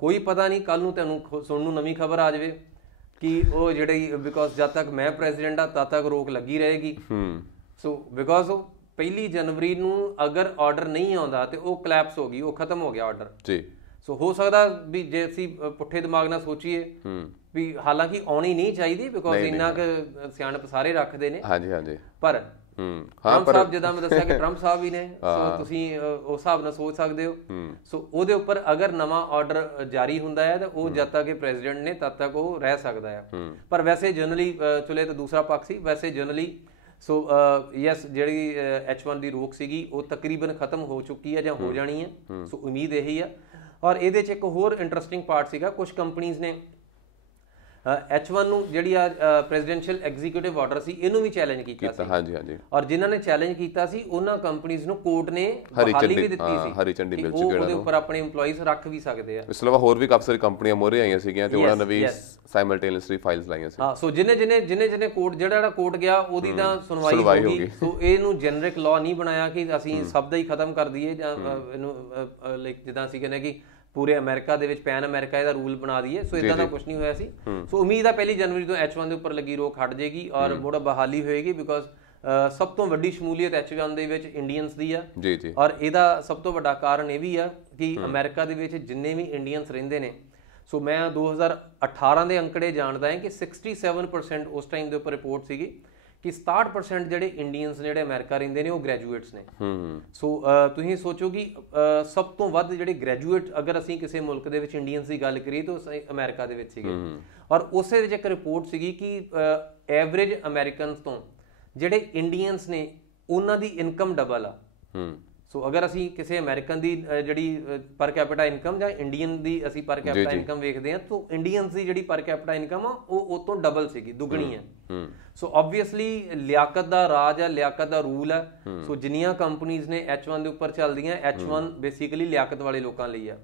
ਕੋਈ ਪਤਾ ਨਹੀਂ ਕੱਲ ਨੂੰ ਤੁਹਾਨੂੰ ਸੁਣਨ ਨੂੰ ਨਵੀਂ ਖਬਰ ਆ ਜਾਵੇ ਕਿ ਉਹ ਜਿਹੜੀ, ਬਿਕੋਜ਼ ਜਦ ਤੱਕ ਮੈਂ ਪ੍ਰੈਜ਼ੀਡੈਂਟ ਆ ਤਦ ਤੱਕ ਰੋਕ ਲੱਗੀ ਰਹੇਗੀ। ਸੋ ਬਿਕੋਜ਼ ਉਹ 1 ਜਨਵਰੀ ਨੂੰ ਅਗਰ ਆਰਡਰ ਨਹੀਂ ਆਉਂਦਾ ਤੇ ਉਹ ਕਲੈਪਸ ਹੋ ਗਈ, ਉਹ ਖਤਮ ਹੋ ਗਿਆ ਆਰਡਰ ਜੀ। ਸੋ ਹੋ ਸਕਦਾ ਵੀ ਜੇ ਅਸੀਂ ਪੁੱਠੇ ਦਿਮਾਗ ਨਾਲ ਸੋਚੀਏ ਵੀ ਹਾਲਾਂਕਿ ਆਉਣੀ ਨਹੀਂ ਚਾਹੀਦੀ, ਬਿਕੋਜ਼ ਇੰਨਾ ਕੁ ਸਿਆਣਪ ਸਾਰੇ ਰੱਖਦੇ ਨੇ। ਪਰ ਟਰੰਪ ਸਾਹਿਬ, ਜਿੱਦਾਂ ਮੈਂ ਦੱਸਿਆ ਕਿ ਟਰੰਪ ਸਾਹਿਬ ਵੀ ਨੇ, ਸੋ ਤੁਸੀਂ ਉਸ ਹਿਸਾਬ ਨਾਲ ਸੋਚ ਸਕਦੇ ਹੋ। ਸੋ ਉਹਦੇ ਉੱਪਰ ਅਗਰ ਨਵਾਂ ਆਰਡਰ ਜਾਰੀ ਹੁੰਦਾ ਹੈ ਤਾਂ ਉਹ ਜਦ ਤੱਕ ਇਹ ਪ੍ਰੈਜ਼ੀਡੈਂਟ ਨੇ ਤਦ ਤੱਕ ਉਹ ਰਹਿ ਸਕਦਾ ਹੈ। ਪਰ ਵੈਸੇ ਜਨਰਲੀ ਚਲੇ ਤਾਂ ਦੂਸਰਾ ਪੱਖ ਸੀ, ਵੈਸੇ ਜਨਰਲੀ ਸੋ ਯੈਸ ਜਿਹੜੀ H1 ਦੀ ਰੋਕ ਸੀਗੀ ਉਹ ਤਕਰੀਬਨ ਖਤਮ ਹੋ ਚੁੱਕੀ ਹੈ ਜਾਂ ਹੋ ਜਾਣੀ ਹੈ। ਸੋ ਉਮੀਦ ਇਹੀ ਆ। ਔਰ ਇਹਦੇ 'ਚ ਇੱਕ ਹੋਰ ਇੰਟਰਸਟਿੰਗ ਪਾਰਟ ਸੀਗਾ, ਕੁਝ ਕੰਪਨੀਜ਼ ਨੇ H1 ਨੂੰ ਜਿਹੜੀ ਆ ਪ੍ਰੈਜ਼ੀਡੈਂਸ਼ੀਅਲ ਐਗਜ਼ੀਕਿਊਟਿਵ ਆਰਡਰ ਸੀ ਇਹਨੂੰ ਵੀ ਚੈਲੰਜ ਕੀਤਾ ਸੀ। ਔਰ ਜਿਨ੍ਹਾਂ ਨੇ ਚੈਲੰਜ ਕੀਤਾ ਸੀ ਉਹਨਾਂ ਕੰਪਨੀਜ਼ ਨੂੰ ਕੋਰਟ ਨੇ ਬਹਾਲੀ ਵੀ ਦਿੱਤੀ ਸੀ, ਹਰੀ ਝੰਡੀ ਮਿਲ ਚੁੱਕੀ ਹੈ, ਉਹਦੇ ਉੱਪਰ ਆਪਣੇ EMPLOYEES ਰੱਖ ਵੀ ਸਕਦੇ ਆ। ਇਸ ਤੋਂ ਇਲਾਵਾ ਹੋਰ ਵੀ ਕਾਫੀ ਸਾਰੀ ਕੰਪਨੀਆਂ ਮੋਹਰੇ ਆਈਆਂ ਸੀਗੀਆਂ ਤੇ ਉਹਨਾਂ ਨੇ ਵੀ ਸਾਈਮਲਟੇਨੀਅਸਲੀ ਫਾਈਲਸ ਲਾਈਆਂ ਸੀ। ਸੋ ਜਿਹਨੇ ਕੋਰਟ ਜਿਹੜਾ ਕੋਰਟ ਗਿਆ ਉਹਦੀ ਤਾਂ ਸੁਣਵਾਈ ਹੋ ਗਈ। ਸੋ ਇਹਨੂੰ ਜੈਨਰਿਕ ਲਾਅ ਨਹੀਂ ਬਣਾਇਆ ਕਿ ਅਸੀਂ ਸਭ ਦਾ ਹੀ ਖਤਮ ਕਰ ਦਈਏ, ਜਾਂ ਇਹਨੂੰ ਲਾਈਕ ਜਿੱਦਾਂ ਅਸੀਂ ਕਹਿੰਦੇ ਕਿ ਪੂਰੇ ਅਮਰੀਕਾ ਦੇ ਵਿੱਚ ਪੈਨ ਅਮਰੀਕਾ ਇਹਦਾ ਰੂਲ ਬਣਾ ਦਈਏ। ਸੋ ਇਦਾਂ ਦਾ ਕੁਝ ਨਹੀਂ ਹੋਇਆ ਸੀ। ਸੋ ਉਮੀਦ ਆ 1 ਜਨਵਰੀ ਤੋਂ H1 ਦੇ ਉੱਪਰ ਲੱਗੀ ਰੋਕ ਹਟ ਜਾਏਗੀ ਔਰ ਮੁੜ ਬਹਾਲੀ ਹੋਏਗੀ, ਬਿਕੋਜ਼ ਸਭ ਤੋਂ ਵੱਡੀ ਸ਼ਮੂਲੀਅਤ H1 ਦੇ ਵਿੱਚ ਇੰਡੀਅਨਸ ਦੀ ਆ। ਔਰ ਇਹਦਾ ਸਭ ਤੋਂ ਵੱਡਾ ਕਾਰਨ ਇਹ ਵੀ ਆ ਕਿ ਅਮਰੀਕਾ ਦੇ ਵਿੱਚ ਜਿੰਨੇ ਵੀ ਇੰਡੀਅਨਸ ਰਹਿੰਦੇ ਨੇ, ਸੋ ਮੈਂ 2018 ਦੇ ਅੰਕੜੇ ਜਾਣਦਾ ਹਾਂ ਕਿ 67% ਉਸ ਟਾਈਮ ਦੇ ਉੱਪਰ ਰਿਪੋਰਟ ਸੀਗੀ ਕਿ 67% ਜਿਹੜੇ ਇੰਡੀਅਨਸ ਜਿਹੜੇ ਅਮਰੀਕਾ ਰਹਿੰਦੇ ਨੇ ਉਹ ਗ੍ਰੈਜੂਏਟਸ ਨੇ। ਸੋ ਤੁਸੀਂ ਸੋਚੋ ਕਿ ਸਭ ਤੋਂ ਵੱਧ ਜਿਹੜੇ ਗ੍ਰੈਜੂਏਟ ਅਗਰ ਅਸੀਂ ਕਿਸੇ ਮੁਲਕ ਦੇ ਵਿੱਚ ਇੰਡੀਅਨਸ ਦੀ ਗੱਲ ਕਰੀਏ ਤਾਂ ਅਮਰੀਕਾ ਦੇ ਵਿੱਚ ਸੀਗੇ। ਔਰ ਉਸੇ ਵਿੱਚ ਇੱਕ ਰਿਪੋਰਟ ਸੀਗੀ ਕਿ ਐਵਰੇਜ ਅਮਰੀਕਨਸ ਤੋਂ ਜਿਹੜੇ ਇੰਡੀਅਨਸ ਨੇ ਉਹਨਾਂ ਦੀ ਇਨਕਮ ਡਬਲ ਆ। ਸੋ ਅਗਰ ਅਸੀਂ ਕਿਸੇ ਅਮਰੀਕਨ ਦੀ ਜਿਹੜੀ ਪਰ ਕੈਪੀਟਾ ਇਨਕਮ ਜਾਂ ਇੰਡੀਅਨ ਦੀ ਅਸੀਂ ਪਰ ਕੈਪੀਟਾ ਇਨਕਮ ਵੇਖਦੇ ਹਾਂ ਤਾਂ ਇੰਡੀਅਨਸ ਦੀ ਜਿਹੜੀ ਪਰ ਕੈਪੀਟਾ ਇਨਕਮ ਆ ਉਹ ਤੋਂ ਡਬਲ ਸੀਗੀ, ਦੁੱਗਣੀ ਹੈ। ਸੋ ਆਬਵੀਅਸਲੀ ਲਿਆਕਤ ਦਾ ਰਾਜ ਆ, ਲਿਆਕਤ ਦਾ ਰੂਲ ਆ। ਸੋ ਜਿੰਨੀਆਂ ਕੰਪਨੀਆਂ ਨੇ H1 ਦੇ ਉੱਪਰ ਚੱਲਦੀਆਂ, H1 ਬੇਸਿਕਲੀ ਲਿਆਕਤ ਵਾਲੇ ਲੋਕਾਂ ਲਈ ਆ।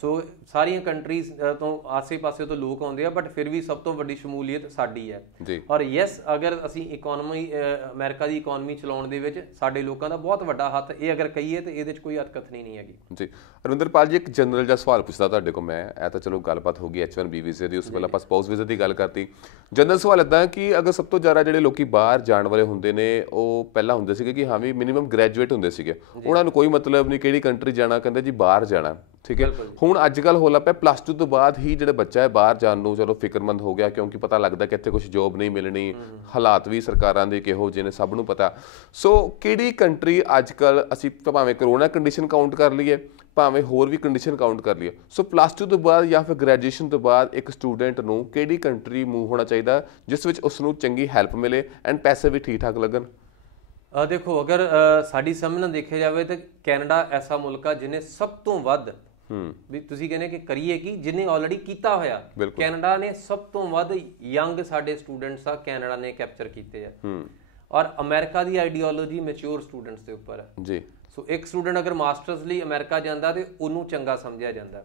ਸੋ ਸਾਰੀਆਂ ਕੰਟਰੀਜ਼ ਤੋਂ ਆਸੇ-ਪਾਸੇ ਤੋਂ ਲੋਕ ਆਉਂਦੇ ਆ, ਬਟ ਫਿਰ ਵੀ ਸਭ ਤੋਂ ਵੱਡੀ ਸ਼ਮੂਲੀਅਤ ਸਾਡੀ ਹੈ। ਔਰ ਯੈਸ, ਅਗਰ ਅਸੀਂ ਇਕਨੋਮੀ ਅਮਰੀਕਾ ਦੀ ਇਕਨੋਮੀ ਚਲਾਉਣ ਦੇ ਵਿੱਚ ਸਾਡੇ ਲੋਕਾਂ ਦਾ ਬਹੁਤ ਵੱਡਾ ਹੱਥ, ਇਹ ਅਗਰ ਕਹੀਏ ਤਾਂ ਇਹਦੇ 'ਚ ਕੋਈ ਹਰਕਤ ਨਹੀਂ ਹੈਗੀ। ਜੀ ਰਵਿੰਦਰਪਾਲ ਜੀ, ਇੱਕ ਜਨਰਲ ਜਿਹਾ ਸਵਾਲ ਪੁੱਛਦਾ ਤੁਹਾਡੇ ਕੋਲ ਮੈਂ। ਇਹ ਤਾਂ ਚਲੋ ਗੱਲਬਾਤ ਹੋ ਗਈ H1B ਵੀਜ਼ੇ ਦੀ, ਉਸ ਤੋਂ ਪਹਿਲਾਂ ਆਪਾਂ ਸਪਾਊਸ ਵੀਜ਼ੇ ਦੀ ਗੱਲ ਕਰਤੀ। ਜਨਰਲ ਸਵਾਲ ਇੱਦਾਂ ਕਿ ਅਗਰ ਸਭ ਤੋਂ ਜ਼ਿਆਦਾ ਜਿਹੜੇ ਲੋਕੀ ਬਾਹਰ ਜਾਣ ਵਾਲੇ ਹੁੰਦੇ ਨੇ ਉਹ ਪਹਿਲਾਂ ਹੁੰਦੇ ਸੀਗੇ ਕਿ ਹਾਂ ਵੀ ਮਿਨੀਮਮ ਗ੍ਰੈਜੂਏਟ ਹੁੰਦੇ ਸੀਗੇ, ਉਹਨਾਂ ਨੂੰ ਕੋਈ ਮਤਲਬ ਨਹੀਂ ਕਿਹੜੀ ਕੰਟਰੀ ਜਾਣਾ, ਕਹਿੰਦੇ ਜੀ ਬਾਹਰ ਜਾਣਾ, ਠੀਕ ਹੈ। ਹੁਣ ਅੱਜ ਕੱਲ੍ਹ ਹੋ ਲੱਗ ਪਿਆ +2 ਤੋਂ ਬਾਅਦ ਹੀ ਜਿਹੜਾ ਬੱਚਾ ਹੈ ਬਾਹਰ ਜਾਣ ਨੂੰ ਚਲੋ ਫਿਕਰਮੰਦ ਹੋ ਗਿਆ, ਕਿਉਂਕਿ ਪਤਾ ਲੱਗਦਾ ਕਿ ਇੱਥੇ ਕੁਝ ਜੋਬ ਨਹੀਂ ਮਿਲਣੀ, ਹਾਲਾਤ ਵੀ ਸਰਕਾਰਾਂ ਦੇ ਕਿਹੋ ਜਿਹੇ ਨੇ ਸਭ ਨੂੰ ਪਤਾ। ਸੋ ਕਿਹੜੀ ਕੰਟਰੀ ਅੱਜ ਕੱਲ੍ਹ ਅਸੀਂ ਭਾਵੇਂ ਕਰੋਨਾ ਕੰਡੀਸ਼ਨ ਕਾਊਂਟ ਕਰ ਲਈਏ, ਭਾਵੇਂ ਹੋਰ ਵੀ ਕੰਡੀਸ਼ਨ ਕਾਊਂਟ ਕਰ ਲਈਏ, ਸੋ +2 ਤੋਂ ਬਾਅਦ ਜਾਂ ਫਿਰ ਗ੍ਰੈਜੂਏਸ਼ਨ ਤੋਂ ਬਾਅਦ ਇੱਕ ਸਟੂਡੈਂਟ ਨੂੰ ਕਿਹੜੀ ਕੰਟਰੀ ਮੂਵ ਹੋਣਾ ਚਾਹੀਦਾ ਜਿਸ ਵਿੱਚ ਉਸ ਨੂੰ ਚੰਗੀ ਹੈਲਪ ਮਿਲੇ ਐਂਡ ਪੈਸੇ ਵੀ ਠੀਕ ਠਾਕ ਲੱਗਣ? ਦੇਖੋ, ਅਗਰ ਸਾਡੀ ਸਮਝ ਨਾਲ ਦੇਖਿਆ ਜਾਵੇ ਤਾਂ ਕੈਨੇਡਾ ਐਸਾ ਮੁਲਕ ਆ ਜਿਹਨੇ ਸਭ ਤੋਂ ਵੱਧ, ਵੀ ਤੁਸੀਂ ਕਹਿੰਦੇ ਕਿ ਕਰੀਏ ਕਿ ਜਿਹਨੇ ਆਲਰੇਡੀ ਕੀਤਾ ਹੋਇਆ, ਕੈਨੇਡਾ ਨੇ ਸਭ ਤੋਂ ਵੱਧ ਯੰਗ ਸਾਡੇ ਸਟੂਡੈਂਟਸ ਆ ਕੈਨੇਡਾ ਨੇ ਕੈਪਚਰ ਕੀਤੇ ਆ। ਔਰ ਅਮਰੀਕਾ ਦੀ ਆਈਡੀਓਲੋਜੀ ਮੈਚੁਰ ਸਟੂਡੈਂਟਸ ਦੇ ਉੱਪਰ ਹੈ ਜੀ। ਸੋ ਇੱਕ ਸਟੂਡੈਂਟ ਅਗਰ ਮਾਸਟਰਸ ਲਈ ਅਮਰੀਕਾ ਜਾਂਦਾ ਤੇ ਉਹਨੂੰ ਚੰਗਾ ਸਮਝਿਆ ਜਾਂਦਾ,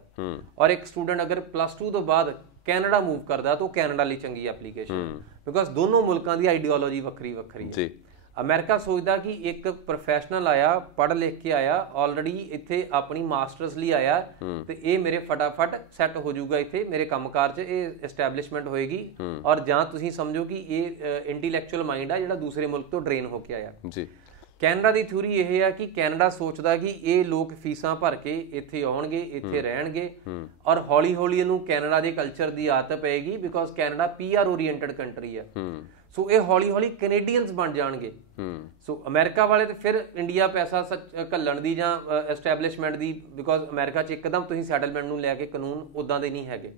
ਔਰ ਇੱਕ ਸਟੂਡੈਂਟ ਅਗਰ +2 ਤੋਂ ਬਾਅਦ ਕੈਨੇਡਾ ਮੂਵ ਕਰਦਾ ਤਾਂ ਉਹ ਕੈਨੇਡਾ ਲਈ ਚੰਗੀ ਐਪਲੀਕੇਸ਼ਨ, ਬਿਕੋਜ਼ ਦੋਨੋਂ ਮੁਲਕਾਂ ਦੀ ਆਈਡੀਓਲੋਜੀ ਵੱਖਰੀ ਵੱਖਰੀ ਹੈ। ਅਮਰੀਕਾ ਸੋਚਦਾ ਕਿ ਇੱਕ ਪ੍ਰੋਫੈਸ਼ਨਲ ਆਇਆ, ਪੜ੍ਹ ਲਿਖ ਕੇ ਆਇਆ, ਆਲਰੇਡੀ ਇੱਥੇ ਆਪਣੀ ਮਾਸਟਰਸ ਲਈ ਆਇਆ ਤੇ ਇਹ ਮੇਰੇ ਫਟਾਫਟ ਸੈੱਟ ਹੋ ਜਾਊਗਾ, ਇੱਥੇ ਮੇਰੇ ਕੰਮਕਾਰ 'ਚ ਇਹ ਐਸਟੈਬਲਿਸ਼ਮੈਂਟ ਹੋਏਗੀ। ਔਰ ਜਾਂ ਤੁਸੀਂ ਸਮਝੋ ਕਿ ਇਹ ਇੰਟੈਲੈਕਚੁਅਲ ਮਾਈਂਡ ਆ ਜਿਹੜਾ ਦੂਸਰੇ ਮੁਲਕ ਤੋਂ ਡਰੇਨ ਹੋ ਕੇ ਆਇਆ ਜੀ। ਕੈਨੇਡਾ ਦੀ ਥਿਊਰੀ ਇਹ ਆ ਕਿ ਕੈਨੇਡਾ ਸੋਚਦਾ ਕਿ ਇਹ ਲੋਕ ਫੀਸਾਂ ਭਰ ਕੇ ਇੱਥੇ ਆਉਣਗੇ, ਇੱਥੇ ਰਹਿਣਗੇ, ਔਰ ਹੌਲੀ ਹੌਲੀ ਇਹਨੂੰ ਕੈਨੇਡਾ ਦੇ ਕਲਚਰ ਦੀ ਆਦਤ ਪਏਗੀ, because Canada PR oriented country ਹੈ। ਸੋ ਇਹ ਹੌਲੀ ਹੌਲੀ ਕੈਨੇਡੀਅਨਸ ਬਣ ਜਾਣਗੇ। ਸੋ ਅਮਰੀਕਾ ਵਾਲੇ ਤੇ ਫਿਰ ਇੰਡੀਆ ਪੈਸਾ ਘੱਲਣ ਦੀ ਜਾਂ ਐਸਟੈਬਲਿਸ਼ਮੈਂਟ ਦੀ, ਬਿਕੋਜ਼ ਅਮਰੀਕਾ 'ਚ ਇੱਕਦਮ ਤੁਸੀਂ ਸੈਟਲਮੈਂਟ ਨੂੰ ਲੈ ਕੇ ਕਾਨੂੰਨ ਉਦਾਂ ਦੇ ਨਹੀਂ ਹੈਗੇ।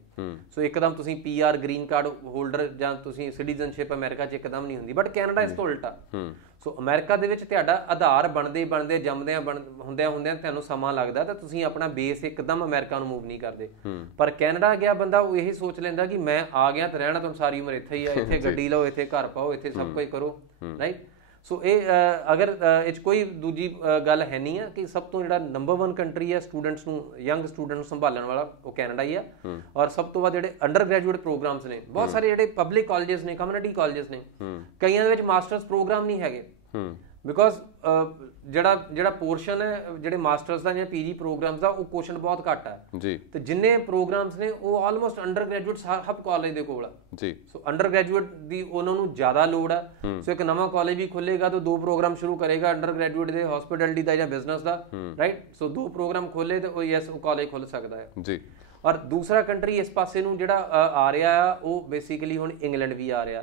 ਸੋ ਇੱਕਦਮ ਤੁਸੀਂ PR ਗ੍ਰੀਨ ਕਾਰਡ ਹੋਲਡਰ ਜਾਂ ਤੁਸੀਂ ਸਿਟੀਜ਼ਨਸ਼ਿਪ ਅਮਰੀਕਾ 'ਚ ਇੱਕਦਮ ਨਹੀਂ ਹੁੰਦੀ, ਬਟ ਕੈਨੇਡਾ ਇਸ ਤੋਂ ਉਲਟਾ। ਸੋ ਅਮਰੀਕਾ ਦੇ ਵਿੱਚ ਤੁਹਾਡਾ ਆਧਾਰ ਬਣਦੇ ਹੁੰਦਿਆਂ ਤੁਹਾਨੂੰ ਸਮਾਂ ਲੱਗਦਾ ਤਾਂ ਤੁਸੀਂ ਆਪਣਾ ਬੇਸ ਇੱਕਦਮ ਅਮਰੀਕਾ ਨੂੰ ਮੂਵ ਨਹੀਂ ਕਰਦੇ। ਪਰ ਕੈਨੇਡਾ ਗਿਆ ਬੰਦਾ ਉਹ ਇਹੀ ਸੋਚ ਲੈਂਦਾ ਕਿ ਮੈਂ ਆ ਗਿਆ ਤਾਂ ਰਹਿਣਾ ਤਾਂ ਸਾਰੀ ਉਮਰ ਇੱਥੇ ਹੀ ਆ, ਇੱਥੇ ਗੱਡੀ ਲਓ, ਇੱਥੇ ਘਰ ਪਾਓ, ਇੱਥੇ ਸਭ ਕੁਝ ਕਰੋ, ਰਾਈਟ। ਸੋ ਇਹ ਅਗਰ ਇਹ 'ਚ ਕੋਈ ਦੂਜੀ ਗੱਲ ਹੈ ਨਹੀਂ ਆ ਕਿ ਸਭ ਤੋਂ ਜਿਹੜਾ ਨੰਬਰ 1 ਕੰਟਰੀ ਹੈ ਸਟੂਡੈਂਟਸ ਨੂੰ, ਯੰਗ ਸਟੂਡੈਂਟ ਨੂੰ ਸੰਭਾਲਣ ਵਾਲਾ, ਉਹ ਕੈਨੇਡਾ ਹੀ ਆ। ਔਰ ਸਭ ਤੋਂ ਵੱਧ ਜਿਹੜੇ ਅੰਡਰ ਗ੍ਰੈਜੂਏਟ ਪ੍ਰੋਗਰਾਮਸ ਨੇ, ਬਹੁਤ ਸਾਰੇ ਜਿਹੜੇ ਪਬਲਿਕ ਕਾਲਜਸ ਨੇ, ਕਮਿਊਨਿਟੀ ਕਾਲਜਸ ਨੇ, ਕਈਆਂ ਦੇ ਵਿੱਚ ਮਾਸਟਰਸ ਪ੍ਰੋਗਰਾਮ ਨਹੀਂ ਹੈਗੇ ਬਿਕੋਜ਼ ਜਿਹੜਾ ਪੋਰਸ਼ਨ ਹੈ ਜਿਹੜੇ ਮਾਸਟਰਸ ਦਾ ਜਾਂ ਪੀਜੀ ਪ੍ਰੋਗਰਾਮਸ ਦਾ, ਉਹ ਕੁਐਸਚਨ ਬਹੁਤ ਘੱਟ ਹੈ ਜੀ। ਤੇ ਜਿੰਨੇ ਪ੍ਰੋਗਰਾਮਸ ਨੇ ਉਹ ਆਲਮੋਸਟ ਅੰਡਰ ਗ੍ਰੈਜੂਏਟ ਸਭ ਕਾਲਜ ਦੇ ਕੋਲ ਆ ਜੀ। ਸੋ ਅੰਡਰ ਗ੍ਰੈਜੂਏਟ ਦੀ ਉਹਨਾਂ ਨੂੰ ਜ਼ਿਆਦਾ ਲੋੜ ਆ। ਸੋ ਇੱਕ ਨਵਾਂ ਕਾਲਜ ਵੀ ਖੁੱਲੇਗਾ ਤਾਂ 2 ਪ੍ਰੋਗਰਾਮ ਸ਼ੁਰੂ ਕਰੇਗਾ ਅੰਡਰ ਗ੍ਰੈਜੂਏਟ ਦੇ, ਹਸਪਿਟੈਲਿਟੀ ਦਾ ਜਾਂ ਬਿਜ਼ਨਸ ਦਾ, ਰਾਈਟ। ਸੋ 2 ਪ੍ਰੋਗਰਾਮ ਖੋਲੇ ਤੇ ਉਹ ਕਾਲਜ ਖੁੱਲ ਸਕਦਾ ਹੈ ਜੀ। ਔਰ ਦੂਸਰਾ ਕੰਟਰੀ ਇਸ ਪਾਸੇ ਨੂੰ ਜਿਹੜਾ ਆ ਰਿਹਾ ਆ ਉਹ ਬੇਸਿਕਲੀ ਹੁਣ ਇੰਗਲੈਂਡ ਵੀ ਆ ਰਿਹਾ।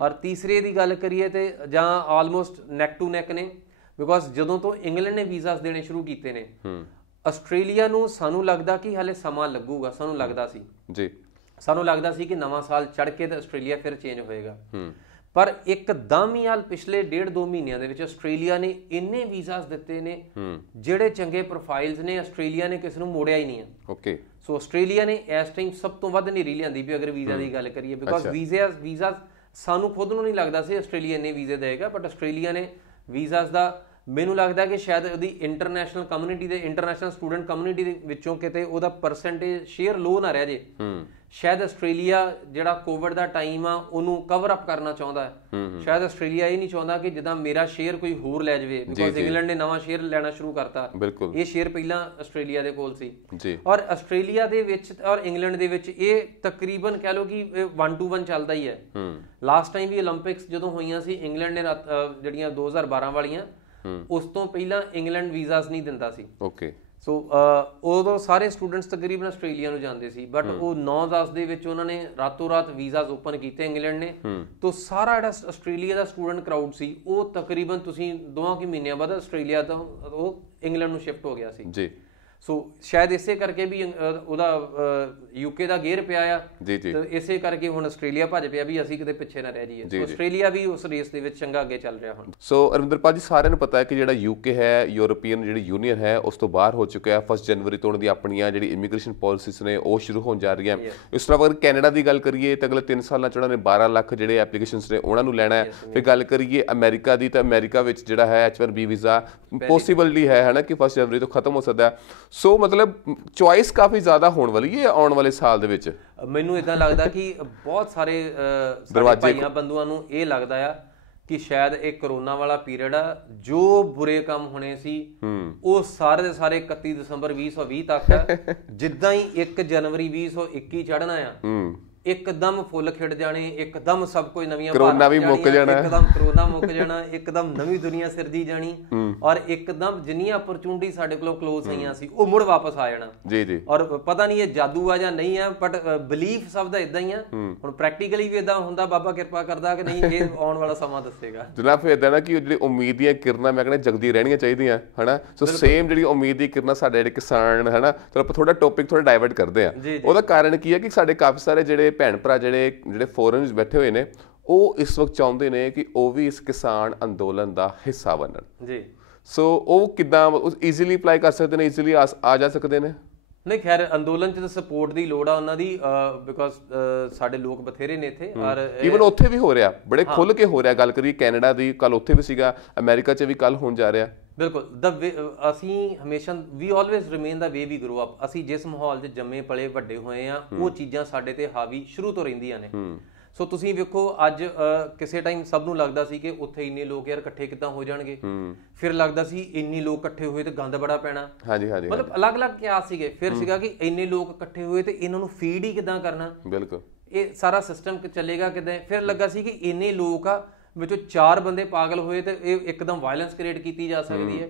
ਔਰ ਤੀਸਰੇ ਦੀ ਗੱਲ ਕਰੀਏ ਤੇ ਜਾਂ ਆਲਮੋਸਟ ਨੈਕ ਟੂ ਨੈਕ ਨੇ, ਬਿਕੋਜ਼ ਜਦੋਂ ਤੋਂ ਇੰਗਲੈਂਡ ਨੇ ਵੀਜ਼ਾਸ ਦੇਣੇ ਸ਼ੁਰੂ ਕੀਤੇ ਨੇ, ਆਸਟ੍ਰੇਲੀਆ ਨੂੰ ਸਾਨੂੰ ਲੱਗਦਾ ਕਿ ਹਾਲੇ ਸਮਾਂ ਲੱਗੂਗਾ। ਸਾਨੂੰ ਲੱਗਦਾ ਸੀ ਕਿ ਨਵਾਂ ਸਾਲ ਚੜ ਕੇ ਤੇ ਆਸਟ੍ਰੇਲੀਆ ਫਿਰ ਚੇਂਜ ਹੋਏਗਾ। ਪਰ ਇੱਕਦਮ ਹੀ ਪਿਛਲੇ 1.5-2 ਮਹੀਨਿਆਂ ਦੇ ਵਿੱਚ ਆਸਟ੍ਰੇਲੀਆ ਨੇ ਇੰਨੇ ਵੀਜ਼ਾਸ ਦਿੱਤੇ ਨੇ, ਜਿਹੜੇ ਚੰਗੇ ਪ੍ਰੋਫਾਈਲਸ ਨੇ, ਆਸਟ੍ਰੇਲੀਆ ਨੇ ਕਿਸੇ ਨੂੰ ਮੋੜਿਆ ਹੀ ਨਹੀਂ ਹੈ। ਓਕੇ, ਸੋ ਆਸਟ੍ਰੇਲੀਆ ਨੇ ਇਸ ਟਾਈਮ ਸਭ ਤੋਂ ਵੱਧ ਨੇਰੀ ਲਿਆਂਦੀ ਵੀ ਅਗਰ ਵੀਜ਼ਾ ਦੀ ਗੱਲ ਕਰੀਏ, ਬਿਕੋਜ਼ ਵੀਜ਼ਾ ਸਾਨੂੰ ਖੁਦ ਨੂੰ ਨਹੀਂ ਲੱਗਦਾ ਸੀ ਆਸਟ੍ਰੇਲੀਆ ਇੰਨੇ ਵੀਜ਼ੇ ਦੇਗਾ, ਬਟ ਆਸਟ੍ਰੇਲੀਆ ਨੇ ਵੀਜ਼ਾਸ ਦਾ ਮੈਨੂੰ ਲੱਗਦਾ ਕਿ ਸ਼ਾਇਦ ਉਹਦੀ ਇੰਟਰਨੈਸ਼ਨਲ ਕਮਿਊਨਿਟੀ ਦੇ, ਇੰਟਰਨੈਸ਼ਨਲ ਸਟੂਡੈਂਟ ਕਮਿਊਨਿਟੀ ਦੇ ਵਿੱਚੋਂ ਕਿਤੇ ਉਹਦਾ ਪਰਸੈਂਟੇਜ ਸ਼ੇਅਰ ਲੋ ਨਾ ਰਹਿ ਜੇ। ਸ਼ਾਇਦ ਆਸਟ੍ਰੇਲੀਆ ਜਿਹੜਾ ਕੋਵਿਡ ਦਾ ਟਾਈਮ ਆ ਉਹਨੂੰ ਕਵਰ ਅਪ ਕਰਨਾ ਚਾਹੁੰਦਾ ਹੈ। ਸ਼ਾਇਦ ਆਸਟ੍ਰੇਲੀਆ ਇਹ ਨਹੀਂ ਚਾਹੁੰਦਾ ਕਿ ਜਿੱਦਾਂ ਮੇਰਾ ਸ਼ੇਅਰ ਕੋਈ ਹੋਰ ਲੈ ਜਾਵੇ, ਬਿਕੋਜ਼ ਇੰਗਲੈਂਡ ਨੇ ਨਵਾਂ ਸ਼ੇਅਰ ਲੈਣਾ ਸ਼ੁਰੂ ਕਰਤਾ। ਇਹ ਸ਼ੇਅਰ ਪਹਿਲਾਂ ਆਸਟ੍ਰੇਲੀਆ ਦੇ ਕੋਲ ਸੀ। ਔਰ ਆਸਟ੍ਰੇਲੀਆ ਦੇ ਵਿੱਚ ਔਰ ਇੰਗਲੈਂਡ ਦੇ ਵਿੱਚ ਇਹ ਤਕਰੀਬਨ ਕਹਿ ਲਓ ਕਿ 1 to 1 ਚੱਲਦਾ ਹੀ ਹੈ। ਲਾਸਟ ਟਾਈਮ ਵੀ ਓਲੰਪਿਕਸ ਜਦੋਂ ਹੋਈਆਂ ਸੀ, ਇੰਗਲੈਂਡ ਨੇ ਜਿਹੜੀਆਂ 2012 ਵਾਲੀਆਂ, ਉਸ ਤੋਂ ਪਹਿਲਾਂ ਇੰਗਲੈਂਡ ਵੀਜ਼ਾਸ ਨਹੀਂ ਦਿੰਦਾ ਸੀ। ਓਕੇ, ਸੋ ਉਦੋਂ ਸਾਰੇ ਸਟੂਡੈਂਟਸ ਤਕਰੀਬਨ ਆਸਟ੍ਰੇਲੀਆ ਨੂੰ ਜਾਂਦੇ ਸੀ, ਬਟ ਉਹ 9-10 ਦੇ ਵਿੱਚ ਉਹਨਾਂ ਨੇ ਰਾਤੋਂ ਰਾਤ ਵੀਜ਼ਾਸ ਓਪਨ ਕੀਤੇ ਇੰਗਲੈਂਡ ਨੇ। ਤਾਂ ਸਾਰਾ ਜਿਹੜਾ ਆਸਟ੍ਰੇਲੀਆ ਦਾ ਸਟੂਡੈਂਟ ਕਰਾਊਡ ਸੀ ਉਹ ਤਕਰੀਬਨ ਤੁਸੀਂ 2 ਮਹੀਨਿਆਂ ਬਾਅਦ ਆਸਟ੍ਰੇਲੀਆ ਤੋਂ ਉਹ ਇੰਗਲੈਂਡ ਨੂੰ ਸ਼ਿਫਟ ਹੋ ਗਿਆ ਸੀ ਜੀ। ਸੋ ਸ਼ਾਇਦ ਇਸੇ ਕਰਕੇ ਵੀ ਉਹਦਾ ਯੂਕੇ ਦਾ ਗੇਅਰ ਪਿਆ ਆ, ਤੇ ਇਸੇ ਕਰਕੇ ਹੁਣ ਆਸਟ੍ਰੇਲੀਆ ਭੱਜ ਪਿਆ ਵੀ ਅਸੀਂ ਕਿਤੇ ਪਿੱਛੇ ਨਾ ਰਹਿ ਜਾਈਏ। ਆਸਟ੍ਰੇਲੀਆ ਵੀ ਉਸ ਰੇਸ ਦੇ ਵਿੱਚ ਚੰਗਾ ਅੱਗੇ ਚੱਲ ਰਿਹਾ ਹੁਣ। ਸੋ ਅਰਵਿੰਦਰਪਾਲ ਜੀ, ਸਾਰਿਆਂ ਨੂੰ ਪਤਾ ਹੈ ਕਿ ਜਿਹੜਾ ਯੂਕੇ ਹੈ, ਯੂਰੋਪੀਅਨ ਜਿਹੜੀ ਯੂਨੀਅਨ ਹੈ, ਉਸ ਤੋਂ ਬਾਹਰ ਹੋ ਚੁੱਕਿਆ। 1 ਜਨਵਰੀ ਤੋਂ ਉਹਨਾਂ ਦੀ ਆਪਣੀਆਂ ਜਿਹੜੀ ਇਮੀਗ੍ਰੇਸ਼ਨ ਪਾਲਿਸੀਜ਼ ਨੇ ਉਹ ਸ਼ੁਰੂ ਹੋਣ ਜਾ ਰਹੀਆਂ। ਇਸ ਤਰ੍ਹਾਂ ਅਗਰ ਕੈਨੇਡਾ ਦੀ ਗੱਲ ਕਰੀਏ ਤਾਂ ਅਗਲੇ 3 ਸਾਲਾਂ 'ਚ ਉਹਨਾਂ ਨੇ 12 ਲੱਖ ਜਿਹੜੇ ਐਪਲੀਕੇਸ਼ਨਸ ਨੇ ਉਹਨਾਂ ਨੂੰ ਲੈਣਾ ਹੈ। ਫਿਰ ਗੱਲ ਕਰੀਏ ਅਮਰੀਕਾ ਦੀ, ਤਾਂ ਅਮਰੀਕਾ ਵਿੱਚ ਜਿਹੜਾ ਹੈ H1B ਵੀਜ਼ਾ ਪੋਸੀਬਿਲਿਟੀ ਹੈ ਨਾ ਕਿ 1 ਜਨਵਰੀ ਤੋਂ ਖਤਮ ਹੋ ਸਕਦਾ ਹੈ। ਸੋ ਮਤਲਬ ਚੁਆਇਸ ਕਾਫੀ ਜ਼ਿਆਦਾ ਹੋਣ ਵਾਲੀ ਹੈ ਆਉਣ ਵਾਲੇ ਸਾਲ ਦੇ ਵਿੱਚ। ਮੈਨੂੰ ਇਦਾਂ ਲੱਗਦਾ ਕਿ ਬਹੁਤ ਸਾਰੇ ਭਾਈਆਂ ਬੰਦੂਆਂ ਨੂੰ ਇਹ ਲੱਗਦਾ ਆ ਕਿ ਸ਼ਾਇਦ ਇਹ ਕਰੋਨਾ ਵਾਲਾ ਪੀਰੀਅਡ ਆ, ਜੋ ਬੁਰੇ ਕੰਮ ਹੋਣੇ ਸੀ ਉਹ ਸਾਰੇ ਦੇ ਸਾਰੇ 31 ਦਸੰਬਰ 2020 ਤੱਕ, ਜਿੱਦਾਂ ਹੀ 1 ਜਨਵਰੀ 2021 ਚੜ੍ਹਨਾ ਆ, ਇੱਕਦਮ ਫੁੱਲ ਖਿੜ ਜਾਣੇ, ਇੱਕਦਮ ਸਭ ਕੁਝ ਨਵੀਆਂ ਕਰੋਨਾ ਵੀ ਮੁੱਕ ਜਾਣਾ, ਇੱਕਦਮ ਕਰੋਨਾ ਮੁੱਕ ਜਾਣਾ, ਇੱਕਦਮ ਨਵੀਂ ਦੁਨੀਆ ਸਿਰਜੀ ਜਾਣੀ, ਔਰ ਇੱਕਦਮ ਜਿੰਨੀਆਂ ਅਪਰਚੂਨਿਟੀ ਸਾਡੇ ਕੋਲੋਂ ਕਲੋਜ਼ ਹੋਈਆਂ ਸੀ ਉਹ ਮੁੜ ਵਾਪਸ ਆ ਜਾਣਾ ਜੀ ਜੀ। ਔਰ ਪਤਾ ਨਹੀਂ ਇਹ ਜਾਦੂ ਆ ਜਾਂ ਨਹੀਂ ਆ, ਬਟ ਬਿਲੀਫ ਸਭ ਦਾ ਇਦਾਂ ਹੀ ਆ। ਹੁਣ ਪ੍ਰੈਕਟੀਕਲੀ ਵੀ ਇਦਾਂ ਹੁੰਦਾ, ਬਾਬਾ ਕਿਰਪਾ ਕਰਦਾ ਕਿ ਨਹੀਂ, ਇਹ ਆਉਣ ਵਾਲਾ ਸਮਾਂ ਦੱਸੇਗਾ ਜਨਾਬ। ਫਿਰ ਇਦਾਂ ਨਾ ਕਿ ਜਿਹੜੀ ਉਮੀਦ ਦੀਆਂ ਕਿਰਨਾਂ ਮੈਂ ਕਹਿੰਦਾ ਜਗਦੀ ਰਹਿਣੀਆਂ ਚਾਹੀਦੀਆਂ ਹਨਾ। ਸੋ ਸੇਮ ਜਿਹੜੀ ਉਮੀਦ ਦੀ ਕਿਰਨਾਂ ਸਾਡੇ ਜਿਹੜੇ ਕਿਸਾਨ ਹਨਾ, ਚਲੋ ਆਪਾਂ ਥੋੜਾ ਟੌਪਿਕ ਥੋੜਾ ਡਾਇਵਰਟ ਕਰਦੇ ਆ। ਉਹਦਾ ਕਾਰਨ ਕੀ ਹੈ ਕਿ ਸਾਡੇ ਕਾਫੀ ਸਾਰੇ ਜਿਹੜੇ ਭੈਣ ਭਰਾ ਜਿਹੜੇ ਫੋਰਨ ਵਿੱਚ ਬੈਠੇ ਹੋਏ ਨੇ, ਉਹ ਇਸ ਵਕਤ ਚਾਹੁੰਦੇ ਨੇ ਕਿ ਉਹ ਵੀ ਇਸ ਕਿਸਾਨ ਅੰਦੋਲਨ ਦਾ ਹਿੱਸਾ ਬਣਨ ਜੀ। ਸੋ ਉਹ ਕਿੱਦਾਂ ਈਜ਼ੀਲੀ ਅਪਲਾਈ ਕਰ ਸਕਦੇ ਨੇ, ਈਜ਼ੀਲੀ ਆ ਜਾ ਸਕਦੇ ਨੇ? ਨਹੀਂ, ਖੈਰ ਅੰਦੋਲਨ 'ਚ ਤਾਂ ਸਪੋਰਟ ਦੀ ਲੋੜ ਆ ਉਹਨਾਂ ਦੀ, ਬਿਕੋਜ਼ ਸਾਡੇ ਲੋਕ ਬਥੇਰੇ ਨੇ ਇੱਥੇ। ਔਰ ਈਵਨ ਉੱਥੇ ਵੀ ਹੋ ਰਿਹਾ, ਬੜੇ ਖੁੱਲ ਕੇ ਹੋ ਰਿਹਾ। ਗੱਲ ਕਰੀਏ ਕੈਨੇਡਾ ਦੀ, ਕੱਲ ਉੱਥੇ ਵੀ ਸੀਗਾ, ਅਮਰੀਕਾ 'ਚ ਵੀ ਕੱਲ ਹੋਣ ਜਾ ਰਿਹਾ। ਬਿਲਕੁਲ, ਅਸੀਂ ਹਮੇਸ਼ਾ ਵੀ ਆਲਵੇਜ਼ ਰਿਮੇਨ ਦਾ ਵੇ ਵੀ ਗਰੋ ਅਪ। ਅਸੀਂ ਜਿਸ ਮਾਹੌਲ 'ਚ ਜੰਮੇ ਪਲੇ ਵੱਡੇ ਹੋਏ ਆ, ਉਹ ਚੀਜ਼ਾਂ ਸਾਡੇ ਤੇ ਹਾਵੀ ਸ਼ੁਰੂ ਤੋਂ ਰਹਿੰਦੀਆਂ ਨੇ। ਸੋ ਤੁਸੀਂ ਵੇਖੋ, ਅੱਜ ਕਿਸੇ ਟਾਈਮ ਸਭ ਨੂੰ ਲੱਗਦਾ ਸੀ ਕਿ ਉੱਥੇ ਇੰਨੇ ਲੋਕ ਯਾਰ ਇਕੱਠੇ ਕਿੱਦਾਂ ਹੋ ਜਾਣਗੇ, ਫਿਰ ਲੱਗਦਾ ਸੀ ਇੰਨੇ ਲੋਕ ਇਕੱਠੇ ਹੋਏ ਤੇ ਗੰਦ ਬੜਾ ਪੈਣਾ। ਮਤਲਬ ਅਲੱਗ-ਅਲੱਗ ਕਿਆਸ ਸੀਗੇ। ਫਿਰ ਸੀਗਾ ਕਿ ਇੰਨੇ ਲੋਕ ਇਕੱਠੇ ਹੋਏ ਤੇ ਇਹਨਾਂ ਨੂੰ ਫੀਡ ਹੀ ਕਿੱਦਾਂ ਕਰਨਾ, ਬਿਲਕੁਲ ਇਹ ਸਾਰਾ ਸਿਸਟਮ ਚੱਲੇਗਾ ਕਿੱਦਾਂ। ਫਿਰ ਲੱਗਾ ਸੀ ਕਿ ਇੰਨੇ ਲੋਕ ਆ, ਵਿੱਚੋਂ 4 ਬੰਦੇ ਪਾਗਲ ਹੋਏ ਤੇ ਇਹ ਇੱਕਦਮ ਵਾਇਲੈਂਸ ਕ੍ਰੀਏਟ ਕੀਤੀ ਜਾ ਸਕਦੀ ਹੈ।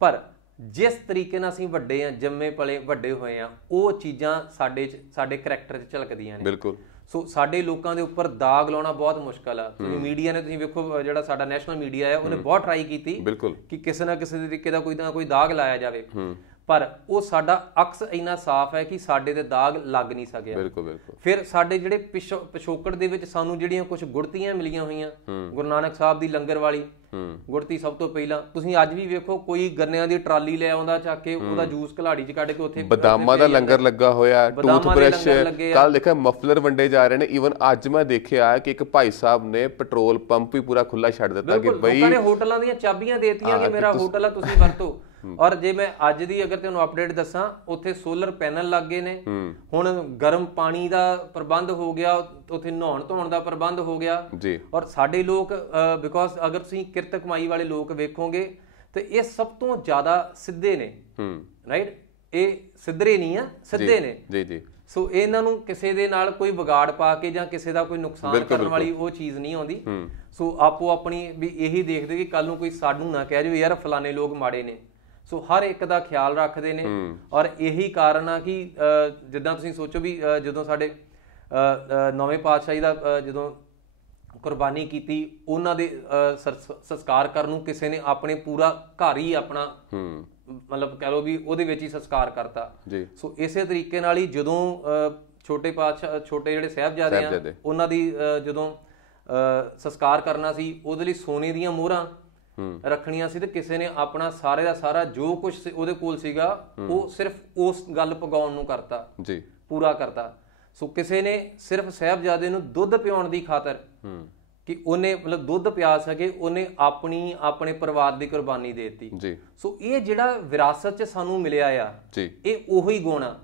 ਪਰ ਜਿਸ ਤਰੀਕੇ ਨਾਲ ਅਸੀਂ ਵੱਡੇ ਆ, ਜੰਮੇ ਪਲੇ ਵੱਡੇ ਹੋਏ ਆ, ਉਹ ਚੀਜ਼ਾਂ ਸਾਡੇ ਕਰੈਕਟਰ 'ਚ ਝਲਕਦੀਆਂ ਨੇ। ਬਿਲਕੁਲ। ਸੋ ਸਾਡੇ ਲੋਕਾਂ ਦੇ ਉੱਪਰ ਦਾਗ ਲਾਉਣਾ ਬਹੁਤ ਮੁਸ਼ਕਲ ਆ। ਤੁਸੀਂ ਮੀਡੀਆ ਨੇ, ਤੁਸੀਂ ਵੇਖੋ ਜਿਹੜਾ ਸਾਡਾ ਨੈਸ਼ਨਲ ਮੀਡੀਆ ਆ, ਉਹਨੇ ਬਹੁਤ ਟਰਾਈ ਕੀਤੀ ਕਿ ਕਿਸੇ ਨਾ ਕਿਸੇ ਤਰੀਕੇ ਦਾ ਕੋਈ ਨਾ ਕੋਈ ਦਾਗ ਲਾਇਆ ਜਾਵੇ। ਪਰ ਉਹ ਸਾਡਾ ਅਕਸ ਇੰਨਾ ਸਾਫ਼ ਹੈ ਕਿ ਸਾਡੇ ਤੇ ਦਾਗ ਲੱਗ ਨਹੀਂ ਸਕਿਆ। ਬਿਲਕੁਲ ਬਿਲਕੁਲ। ਫਿਰ ਸਾਡੇ ਜਿਹੜੇ ਪਿਛੋਕੜ ਦੇ ਵਿੱਚ ਸਾਨੂੰ ਜਿਹੜੀਆਂ ਕੁਝ ਗੁੜਤੀਆਂ ਮਿਲੀਆਂ ਹੋਈਆਂ, ਗੁਰੂ ਨਾਨਕ ਸਾਹਿਬ ਦੀ ਲੰਗਰ ਵਾਲੀ ਗੁੜਤੀ ਸਭ ਤੋਂ ਪਹਿਲਾਂ ਤੁਸੀਂ ਅੱਜ ਵੀ ਵੇਖੋ, ਕੋਈ ਗੰਨਿਆਂ ਦੀ ਟਰਾਲੀ ਲੈ ਆਉਂਦਾ ਚੱਕ ਕੇ, ਉਹਦਾ ਜੂਸ ਘਲਾੜੀ 'ਚ ਕੱਢ ਕੇ ਉੱਥੇ ਬਦਾਮਾਂ ਦਾ ਲੰਗਰ ਲੱਗਾ ਹੋਇਆ, ਟੂਥਬ੍ਰਸ਼, ਕੱਲ ਦੇਖਿਆ ਮਫਲਰ ਵੰਡੇ ਜਾ ਰਹੇ ਨੇ। ਈਵਨ ਅੱਜ ਮੈਂ ਦੇਖਿਆ ਕਿ ਇੱਕ ਭਾਈ ਸਾਹਿਬ ਨੇ ਪੈਟਰੋਲ ਪੰਪ ਵੀ ਪੂਰਾ ਖੁੱਲਾ ਛੱਡ ਦਿੱਤਾ ਕਿ ਬਈ ਲੋਕਾਂ ਨੇ ਹੋਟਲਾਂ ਦੀਆਂ ਚਾਬੀਆਂ ਦੇਤੀਆਂ ਕਿ ਮੇਰਾ ਹੋਟਲ ਆ, ਤੁਸੀਂ ਵਰਤੋ। ਔਰ ਜੇ ਮੈਂ ਅੱਜ ਦੀ ਅਗਰ ਤੁਹਾਨੂੰ ਅਪਡੇਟ ਦੱਸਾਂ, ਉੱਥੇ ਸੋਲਰ ਪੈਨਲ ਲੱਗ ਗਏ ਨੇ, ਹੁਣ ਗਰਮ ਪਾਣੀ ਦਾ ਪ੍ਰਬੰਧ ਹੋ ਗਿਆ, ਉੱਥੇ ਨਹਾਉਣ ਧੋਣ ਦਾ ਪ੍ਰਬੰਧ ਹੋ ਗਿਆ ਜੀ। ਔਰ ਸਾਡੇ ਲੋਕ ਬਿਕੋਜ਼ ਅਗਰ ਤੁਸੀਂ ਕਿਰਤ ਕਮਾਈ ਵਾਲੇ ਲੋਕ ਵੇਖੋਗੇ ਤੇ ਇਹ ਸਭ ਤੋਂ ਜ਼ਿਆਦਾ ਸਿੱਧੇ ਨੇ, ਰਾਈਟ? ਇਹ ਸਿੱਧਰੇ ਨਹੀਂ ਆ, ਸਿੱਧੇ ਨੇ ਜੀ ਜੀ। ਸੋ ਇਹਨਾਂ ਨੂੰ ਕਿਸੇ ਦੇ ਨਾਲ ਕੋਈ ਵਿਗਾੜ ਪਾ ਕੇ ਜਾਂ ਕਿਸੇ ਦਾ ਕੋਈ ਨੁਕਸਾਨ ਕਰਨ ਵਾਲੀ ਉਹ ਚੀਜ਼ ਨਹੀਂ ਆਉਂਦੀ। ਸੋ ਆਪੋ ਆਪਣੀ ਵੀ ਇਹੀ ਦੇਖਦੇ ਕਿ ਕੱਲ ਨੂੰ ਕੋਈ ਸਾਨੂੰ ਨਾ ਕਹਿ ਜਾਵੇ ਯਾਰ ਫਲਾਣੇ ਲੋਕ ਮਾੜੇ ਨੇ। ਸੋ ਹਰ ਇੱਕ ਦਾ ਖਿਆਲ ਰੱਖਦੇ ਨੇ ਔਰ ਇਹੀ ਕਾਰਨ ਆ ਕਿ ਜਿੱਦਾਂ ਤੁਸੀਂ ਸੋਚੋ ਵੀ ਜਦੋਂ ਸਾਡੇ ਨੌਵੇਂ ਪਾਤਸ਼ਾਹੀ ਦਾ ਜਦੋਂ ਕੁਰਬਾਨੀ ਕੀਤੀ, ਉਹਨਾਂ ਦੇ ਸੰਸਕਾਰ ਕਰਨ ਨੂੰ ਕਿਸੇ ਨੇ ਆਪਣੇ ਪੂਰਾ ਘਰ ਹੀ ਆਪਣਾ ਮਤਲਬ ਕਹਿ ਲਓ ਵੀ ਉਹਦੇ ਵਿੱਚ ਹੀ ਸੰਸਕਾਰ ਕਰਤਾ। ਸੋ ਇਸੇ ਤਰੀਕੇ ਨਾਲ ਹੀ ਜਦੋਂ ਛੋਟੇ ਪਾਤਸ਼ਾਹ, ਛੋਟੇ ਜਿਹੜੇ ਸਾਹਿਬਜ਼ਾਦੇ ਆ, ਉਹਨਾਂ ਦੀ ਜਦੋਂ ਸੰਸਕਾਰ ਕਰਨਾ ਸੀ, ਉਹਦੇ ਲਈ ਸੋਨੇ ਦੀਆਂ ਮੋਹਰਾਂ ਰੱਖਣੀਆਂ ਸੀ ਤੇ ਕਿਸੇ ਨੇ ਆਪਣਾ ਸਾਰੇ ਦਾ ਸਾਰਾ ਜੋ ਕੁਝ ਉਹਦੇ ਕੋਲ ਸੀਗਾ ਉਹ ਸਿਰਫ ਉਸ ਗੱਲ ਪਗਾਉਣ ਨੂੰ ਕਰਤਾ ਜੀ, ਪੂਰਾ ਕਰਤਾ। ਸੋ ਕਿਸੇ ਨੇ ਸਿਰਫ ਸਾਹਿਬਜ਼ਾਦੇ ਨੂੰ ਦੁੱਧ ਪਿਆਉਣ ਦੀ ਖਾਤਰ ਕਿ ਉਹਨੇ ਮਤਲਬ ਦੁੱਧ ਪਿਆ ਸਕੇ, ਉਹਨੇ ਆਪਣੇ ਪਰਿਵਾਰ ਦੀ ਕੁਰਬਾਨੀ ਦੇ ਦਿੱਤੀ ਜੀ। ਸੋ ਇਹ ਜਿਹੜਾ ਵਿਰਾਸਤ 'ਚ ਸਾਨੂੰ ਮਿਲਿਆ ਆ, ਇਹ ਉਹੀ ਗੁਣ ਆ।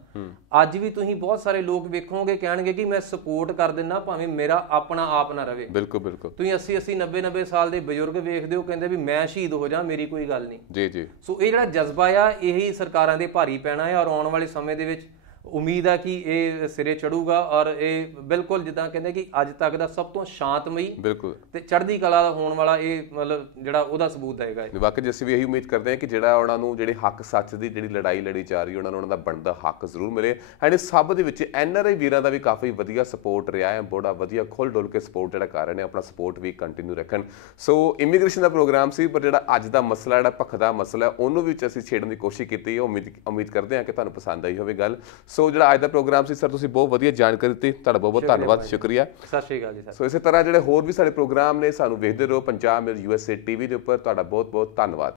ਅੱਜ ਵੀ ਤੁਸੀਂ ਬਹੁਤ ਸਾਰੇ ਲੋਕ ਵੇਖੋਗੇ ਕਹਿਣਗੇ ਕਿ ਮੈਂ ਸਪੋਰਟ ਕਰ ਦਿੰਦਾ ਭਾਵੇਂ ਮੇਰਾ ਆਪਣਾ ਆਪ ਨਾ ਰਵੇ। ਬਿਲਕੁਲ ਬਿਲਕੁਲ। ਤੁਸੀਂ 80 90 ਸਾਲ ਦੇ ਬਜ਼ੁਰਗ ਵੇਖਦੇ ਹੋ, ਕਹਿੰਦੇ ਵੀ ਮੈਂ ਸ਼ਹੀਦ ਹੋ ਜਾ, ਮੇਰੀ ਕੋਈ ਗੱਲ ਨਹੀਂ ਜੀ ਜੀ। ਸੋ ਇਹ ਜਿਹੜਾ ਜਜ਼ਬਾ ਆ, ਇਹੀ ਸਰਕਾਰਾਂ ਦੇ ਭਾਰੀ ਪੈਣਾ ਹੈ ਔਰ ਆਉਣ ਵਾਲੇ ਸਮੇਂ ਦੇ ਵਿੱਚ ਉਮੀਦ ਹੈ ਕਿ ਇਹ ਸਿਰੇ ਚੜੂਗਾ ਔਰ ਇਹ ਬਿਲਕੁਲ ਜਿੱਦਾਂ ਕਹਿੰਦੇ ਕਿ ਅੱਜ ਤੱਕ ਦਾ ਸਭ ਤੋਂ ਸ਼ਾਂਤਮਈ ਬਿਲਕੁਲ ਤੇ ਚੜ੍ਹਦੀ ਕਲਾ ਦਾ ਹੋਣ ਵਾਲਾ ਇਹ ਮਤਲਬ ਜਿਹੜਾ ਉਹਦਾ ਸਬੂਤ ਦੇਗਾ। ਵਾਕਈ ਅਸੀਂ ਵੀ ਇਹੀ ਉਮੀਦ ਕਰਦੇ ਹਾਂ ਕਿ ਜਿਹੜਾ ਉਹਨਾਂ ਨੂੰ ਜਿਹੜੇ ਹੱਕ ਸੱਚ ਦੀ ਜਿਹੜੀ ਲੜਾਈ ਲੜੀ ਜਾ ਰਹੀ, ਉਹਨਾਂ ਨੂੰ ਉਹਨਾਂ ਦਾ ਬਣਦਾ ਹੱਕ ਜ਼ਰੂਰ ਮਿਲੇ। ਐਂਡ ਸਭ ਦੇ ਵਿੱਚ NRI ਵੀਰਾਂ ਦਾ ਵੀ ਕਾਫੀ ਵਧੀਆ ਸਪੋਰਟ ਰਿਹਾ ਹੈ, ਬੜਾ ਵਧੀਆ ਖੁੱਲ੍ਹ ਡੁੱਲ ਕੇ ਸਪੋਰਟ ਜਿਹੜਾ ਕਰ ਰਹੇ ਨੇ, ਆਪਣਾ ਸਪੋਰਟ ਵੀ ਕੰਟੀਨਿਊ ਰੱਖਣ। ਸੋ ਇਮੀਗ੍ਰੇਸ਼ਨ ਦਾ ਪ੍ਰੋਗਰਾਮ ਸੀ, ਪਰ ਜਿਹੜਾ ਅੱਜ ਦਾ ਮਸਲਾ, ਜਿਹੜਾ ਭਖਦਾ ਮਸਲਾ, ਉਹਨੂੰ ਵੀ ਅਸੀਂ ਛੇੜਨ ਦੀ ਕੋਸ਼ਿਸ਼ ਕੀਤੀ ਹੈ। ਉਮੀਦ ਕਰਦੇ ਹਾਂ ਕਿ ਤੁਹਾਨੂੰ ਪਸੰਦ ਆਈ ਹੋਵੇ ਗੱਲ। ਸੋ ਜਿਹੜਾ ਅੱਜ ਦਾ ਪ੍ਰੋਗਰਾਮ ਸੀ ਸਰ, ਤੁਸੀਂ ਬਹੁਤ ਵਧੀਆ ਜਾਣਕਾਰੀ ਦਿੱਤੀ, ਤੁਹਾਡਾ ਬਹੁਤ ਬਹੁਤ ਧੰਨਵਾਦ, ਸ਼ੁਕਰੀਆ। ਸਤਿ ਸ਼੍ਰੀ ਅਕਾਲ ਜੀ ਸਰ। ਸੋ ਇਸੇ ਤਰ੍ਹਾਂ ਜਿਹੜੇ ਹੋਰ ਵੀ ਸਾਡੇ ਪ੍ਰੋਗਰਾਮ ਨੇ, ਸਾਨੂੰ ਵੇਖਦੇ ਰਹੋ ਪੰਜਾਬ ਨਿਊਜ਼ USA TV ਦੇ ਉੱਪਰ। ਤੁਹਾਡਾ ਬਹੁਤ ਬਹੁਤ ਧੰਨਵਾਦ।